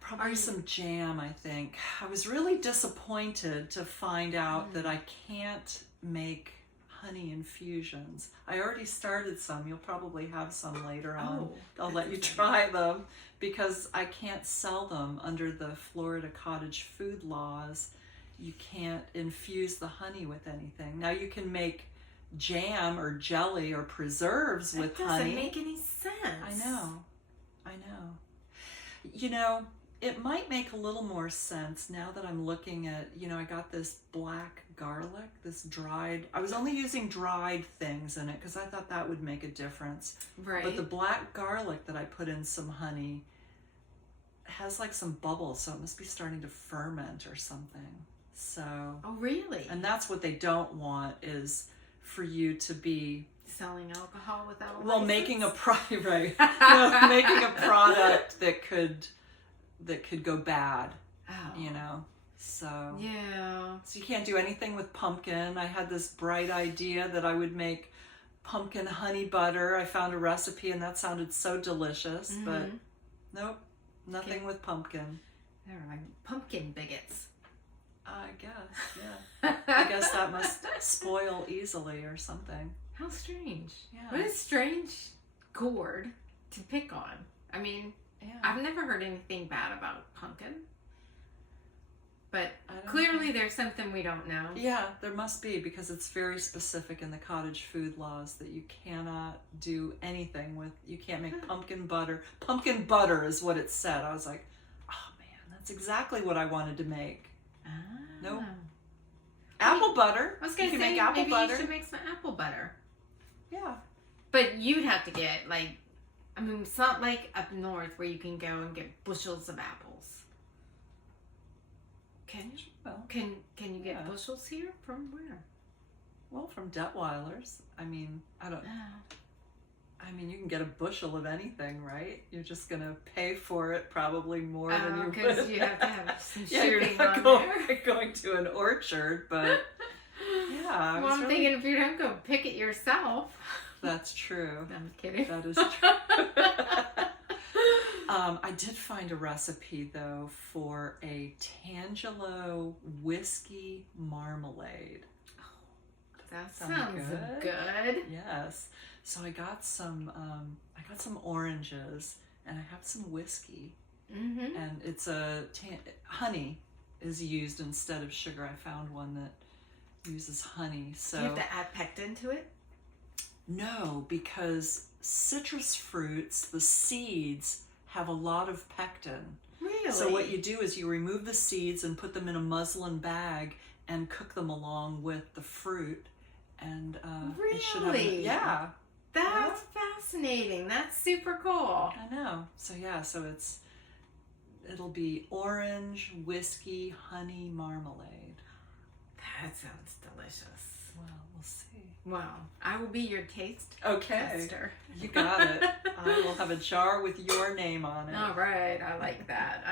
probably some jam, I think. I was really disappointed to find out that I can't make honey infusions. I already started some. You'll probably have some later on. I'll let you try them because I can't sell them under the Florida cottage food laws. You can't infuse the honey with anything. Now you can make jam or jelly or preserves with honey. That doesn't make any sense. I know. You know, it might make a little more sense now that I'm looking at, I got this black garlic, this dried, I was only using dried things in it because I thought that would make a difference. Right. But the black garlic that I put in some honey has like some bubbles, so it must be starting to ferment or something. So. Oh, really? And that's what they don't want, is for you to be selling alcohol without a well, license? making a right. No, making a product that could go bad. Oh. So yeah. So you can't do anything with pumpkin. I had this bright idea that I would make pumpkin honey butter. I found a recipe and that sounded so delicious, but nope, nothing with pumpkin. They're like pumpkin bigots. I guess, yeah. I guess that must spoil easily or something. How strange. Yeah. What a strange gourd to pick on. I mean, I've never heard anything bad about pumpkin. But clearly there's something we don't know. Yeah, there must be, because it's very specific in the cottage food laws that you cannot do anything with, you can't make pumpkin butter. Pumpkin butter is what it said. I was like, oh man, that's exactly what I wanted to make. Nope. Apple butter. I was going to say, make apple maybe butter. you should make some apple butter. Yeah. But you'd have to get, it's not like up north where you can go and get bushels of apples. Can you? Well, can you get bushels here? From where? Well, from Detweiler's. I mean, you can get a bushel of anything, right? You're just going to pay for it probably more than you would. Because you have to have some Yeah, shipping you're not on there. going to an orchard, but yeah. Well, I'm thinking if you don't go pick it yourself. That's true. I'm kidding. That is true. I did find a recipe, though, for a Tangelo whiskey marmalade. That sounds good. Yes. So I got some oranges, and I have some whiskey, and it's honey is used instead of sugar. I found one that uses honey. So do you have to add pectin to it? No, because citrus fruits, the seeds have a lot of pectin. Really? So what you do is you remove the seeds and put them in a muslin bag and cook them along with the fruit. And really? It should have That's fascinating. That's super cool. I know. So it'll be orange, whiskey, honey marmalade. That sounds delicious. Well, we'll see. Well, I will be your taste tester. You got it. I will have a jar with your name on it. All right. I like that.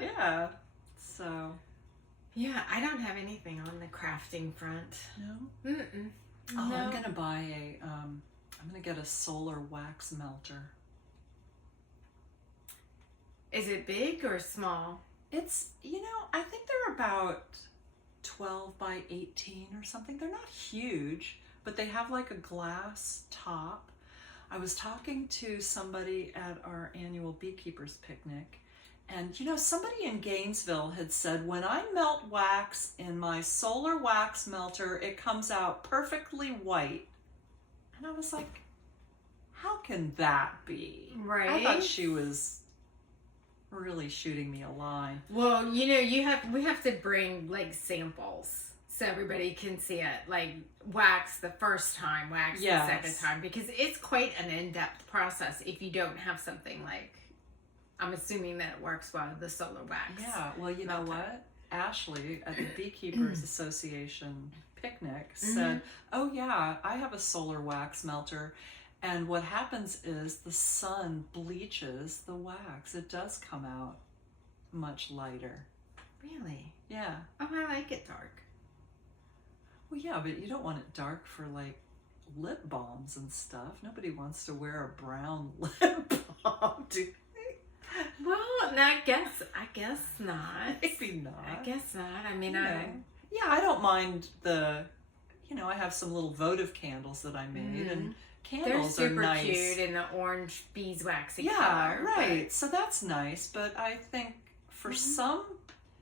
Yeah. So. Yeah, I don't have anything on the crafting front. No? Mm-mm. Oh, No. I'm going to buy I'm going to get a solar wax melter. Is it big or small? It's, I think they're about 12 by 18 or something. They're not huge, but they have like a glass top. I was talking to somebody at our annual beekeepers picnic, and somebody in Gainesville had said, when I melt wax in my solar wax melter, it comes out perfectly white. And I was like, how can that be? Right. I thought she was really shooting me a line. Well, we have to bring samples so everybody can see it. Wax the first time, wax the second time, because it's quite an in-depth process if you don't have something I'm assuming that it works well with the solar wax. Yeah, well, you know what? Ashley at the Beekeepers Association picnic said, oh yeah, I have a solar wax melter. And what happens is the sun bleaches the wax. It does come out much lighter. Really? Yeah. Oh, I like it dark. Well, yeah, but you don't want it dark for lip balms and stuff. Nobody wants to wear a brown lip balm, do they? Well, I guess not. Maybe not. I guess not. I mean, I don't mind I have some little votive candles that I made, and candles they're super are nice. cute in the orange beeswaxy color. Yeah, right. So that's nice, but I think for some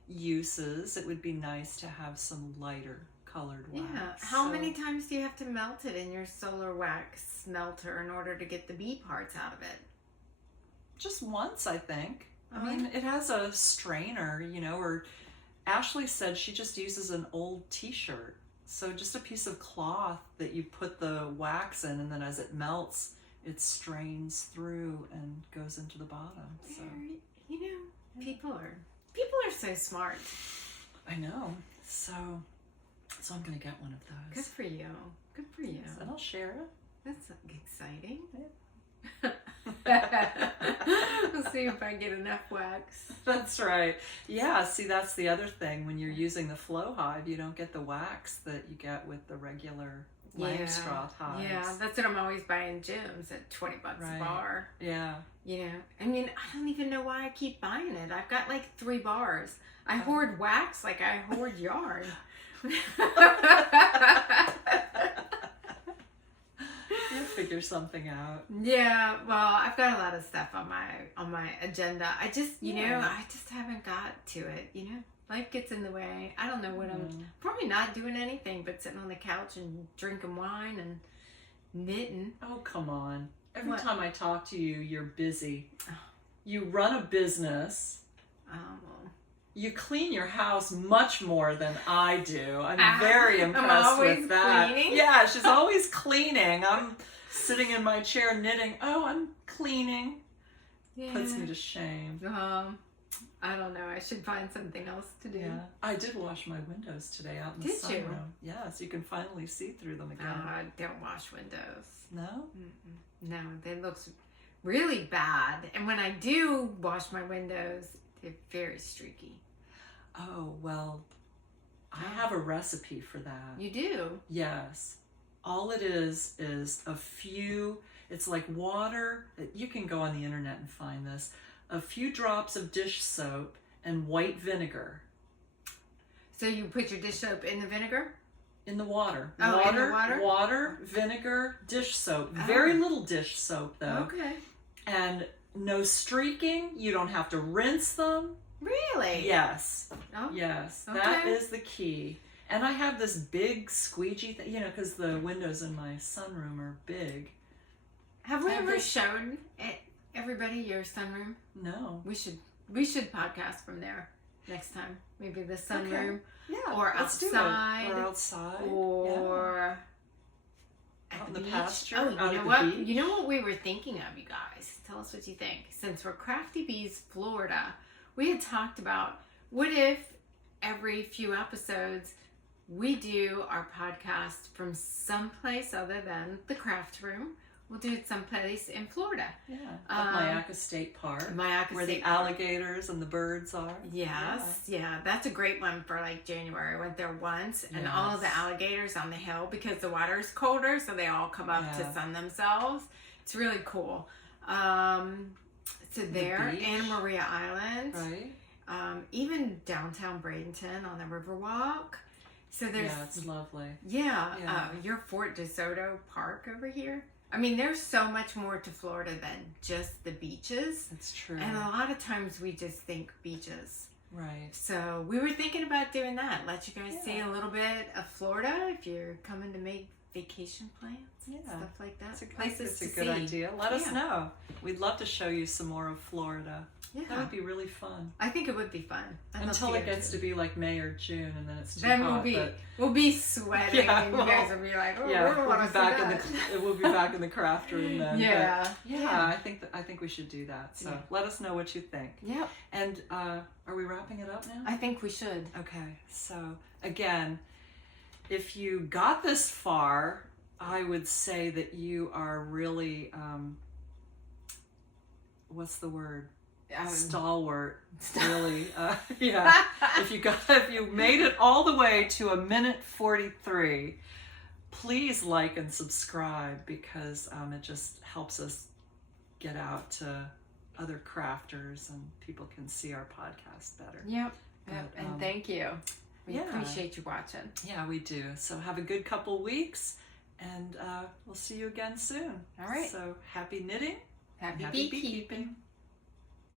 uses it would be nice to have some lighter colored wax. Yeah. How many times do you have to melt it in your solar wax melter in order to get the bee parts out of it? Just once, I think. I mean, it has a strainer, you know, or Ashley said she just uses an old t-shirt. So just a piece of cloth that you put the wax in, and then as it melts, it strains through and goes into the bottom. So you know, people are so smart. I know. So I'm gonna get one of those. Good for you. Good for you. And I'll share it. That's exciting. Yeah. We'll see if I get enough wax. That's right. Yeah, see, that's the other thing. When you're using the flow hive, you don't get the wax that you get with the regular Langstroth hives. Yeah, that's what I'm always buying gyms at $20 a bar. Yeah. You know, I mean, I don't even know why I keep buying it. I've got like 3 bars. I hoard wax like I hoard yarn. You'll figure something out. Yeah, well, I've got a lot of stuff on my agenda. I just, you know, I just haven't got to it, you know. Life gets in the way. I don't know what I'm probably not doing anything but sitting on the couch and drinking wine and knitting. Oh, come on. Every time I talk to you, you're busy. You run a business. You clean your house much more than I do. I'm very impressed with that. Cleaning? Yeah, she's always cleaning. I'm sitting in my chair knitting. Oh, I'm cleaning. Yeah. Puts me to shame. I don't know. I should find something else to do. Yeah. I did wash my windows today out in the sunroom. Did you? Yes, you can finally see through them again. I don't wash windows. No? Mm-mm. No, they look really bad. And when I do wash my windows, they're very streaky. Oh, well, I have a recipe for that. You do? Yes. All it is a few, it's like water. You can go on the internet and find this. A few drops of dish soap and white vinegar. So you put your dish soap in the vinegar? In the water. Oh, in the water? Water, vinegar, dish soap. Very little dish soap, though. Okay. And no streaking. You don't have to rinse them. Really? Yes. Oh. Yes. Okay. That is the key. And I have this big squeegee thing, you know, because the windows in my sunroom are big. Have we ever shown everybody your sunroom? No. We should podcast from there next time. Maybe the sunroom. Okay. Yeah. Or outside. Or outside. Or out in the the beach. pasture. Oh, out you know at what? the beach. You know what we were thinking of, you guys? Tell us what you think. Since we're CraftyBeesFlorida, we had talked about what if every few episodes we do our podcast from someplace other than the craft room. We'll do it someplace in Florida. Yeah, at Mayaca State Park. Where the alligators and the birds are. Yes, yeah. That's a great one for like January. I went there once and all of the alligators on the hill because the water is colder, so they all come up to sun themselves. It's really cool. So there, Anna Maria Island. Right. Even downtown Bradenton on the Riverwalk. So there's it's lovely. Your Fort DeSoto Park over here. I mean, there's so much more to Florida than just the beaches. That's true. And a lot of times we just think beaches. Right. So we were thinking about doing that. Let you guys see a little bit of Florida if you're coming to make vacation plans. Stuff like that. It's a good idea. Let us know. We'd love to show you some more of Florida. Yeah. That would be really fun. I think it would be fun. Until it gets to be like May or June, and then it's too hot. Then we'll be sweating, and you guys will be like, "Oh, we don't want to see that." We'll be back in the craft room then. Yeah. I think we should do that. So let us know what you think. Yep. And are we wrapping it up now? I think we should. Okay. So again, if you got this far, I would say that you are really what's the word? Stalwart, really. If you made it all the way to 1:43, please like and subscribe because it just helps us get out to other crafters and people can see our podcast better. Yep. And thank you. We appreciate you watching. Yeah, we do. So have a good couple weeks, and we'll see you again soon. All right. So happy knitting. Happy beekeeping.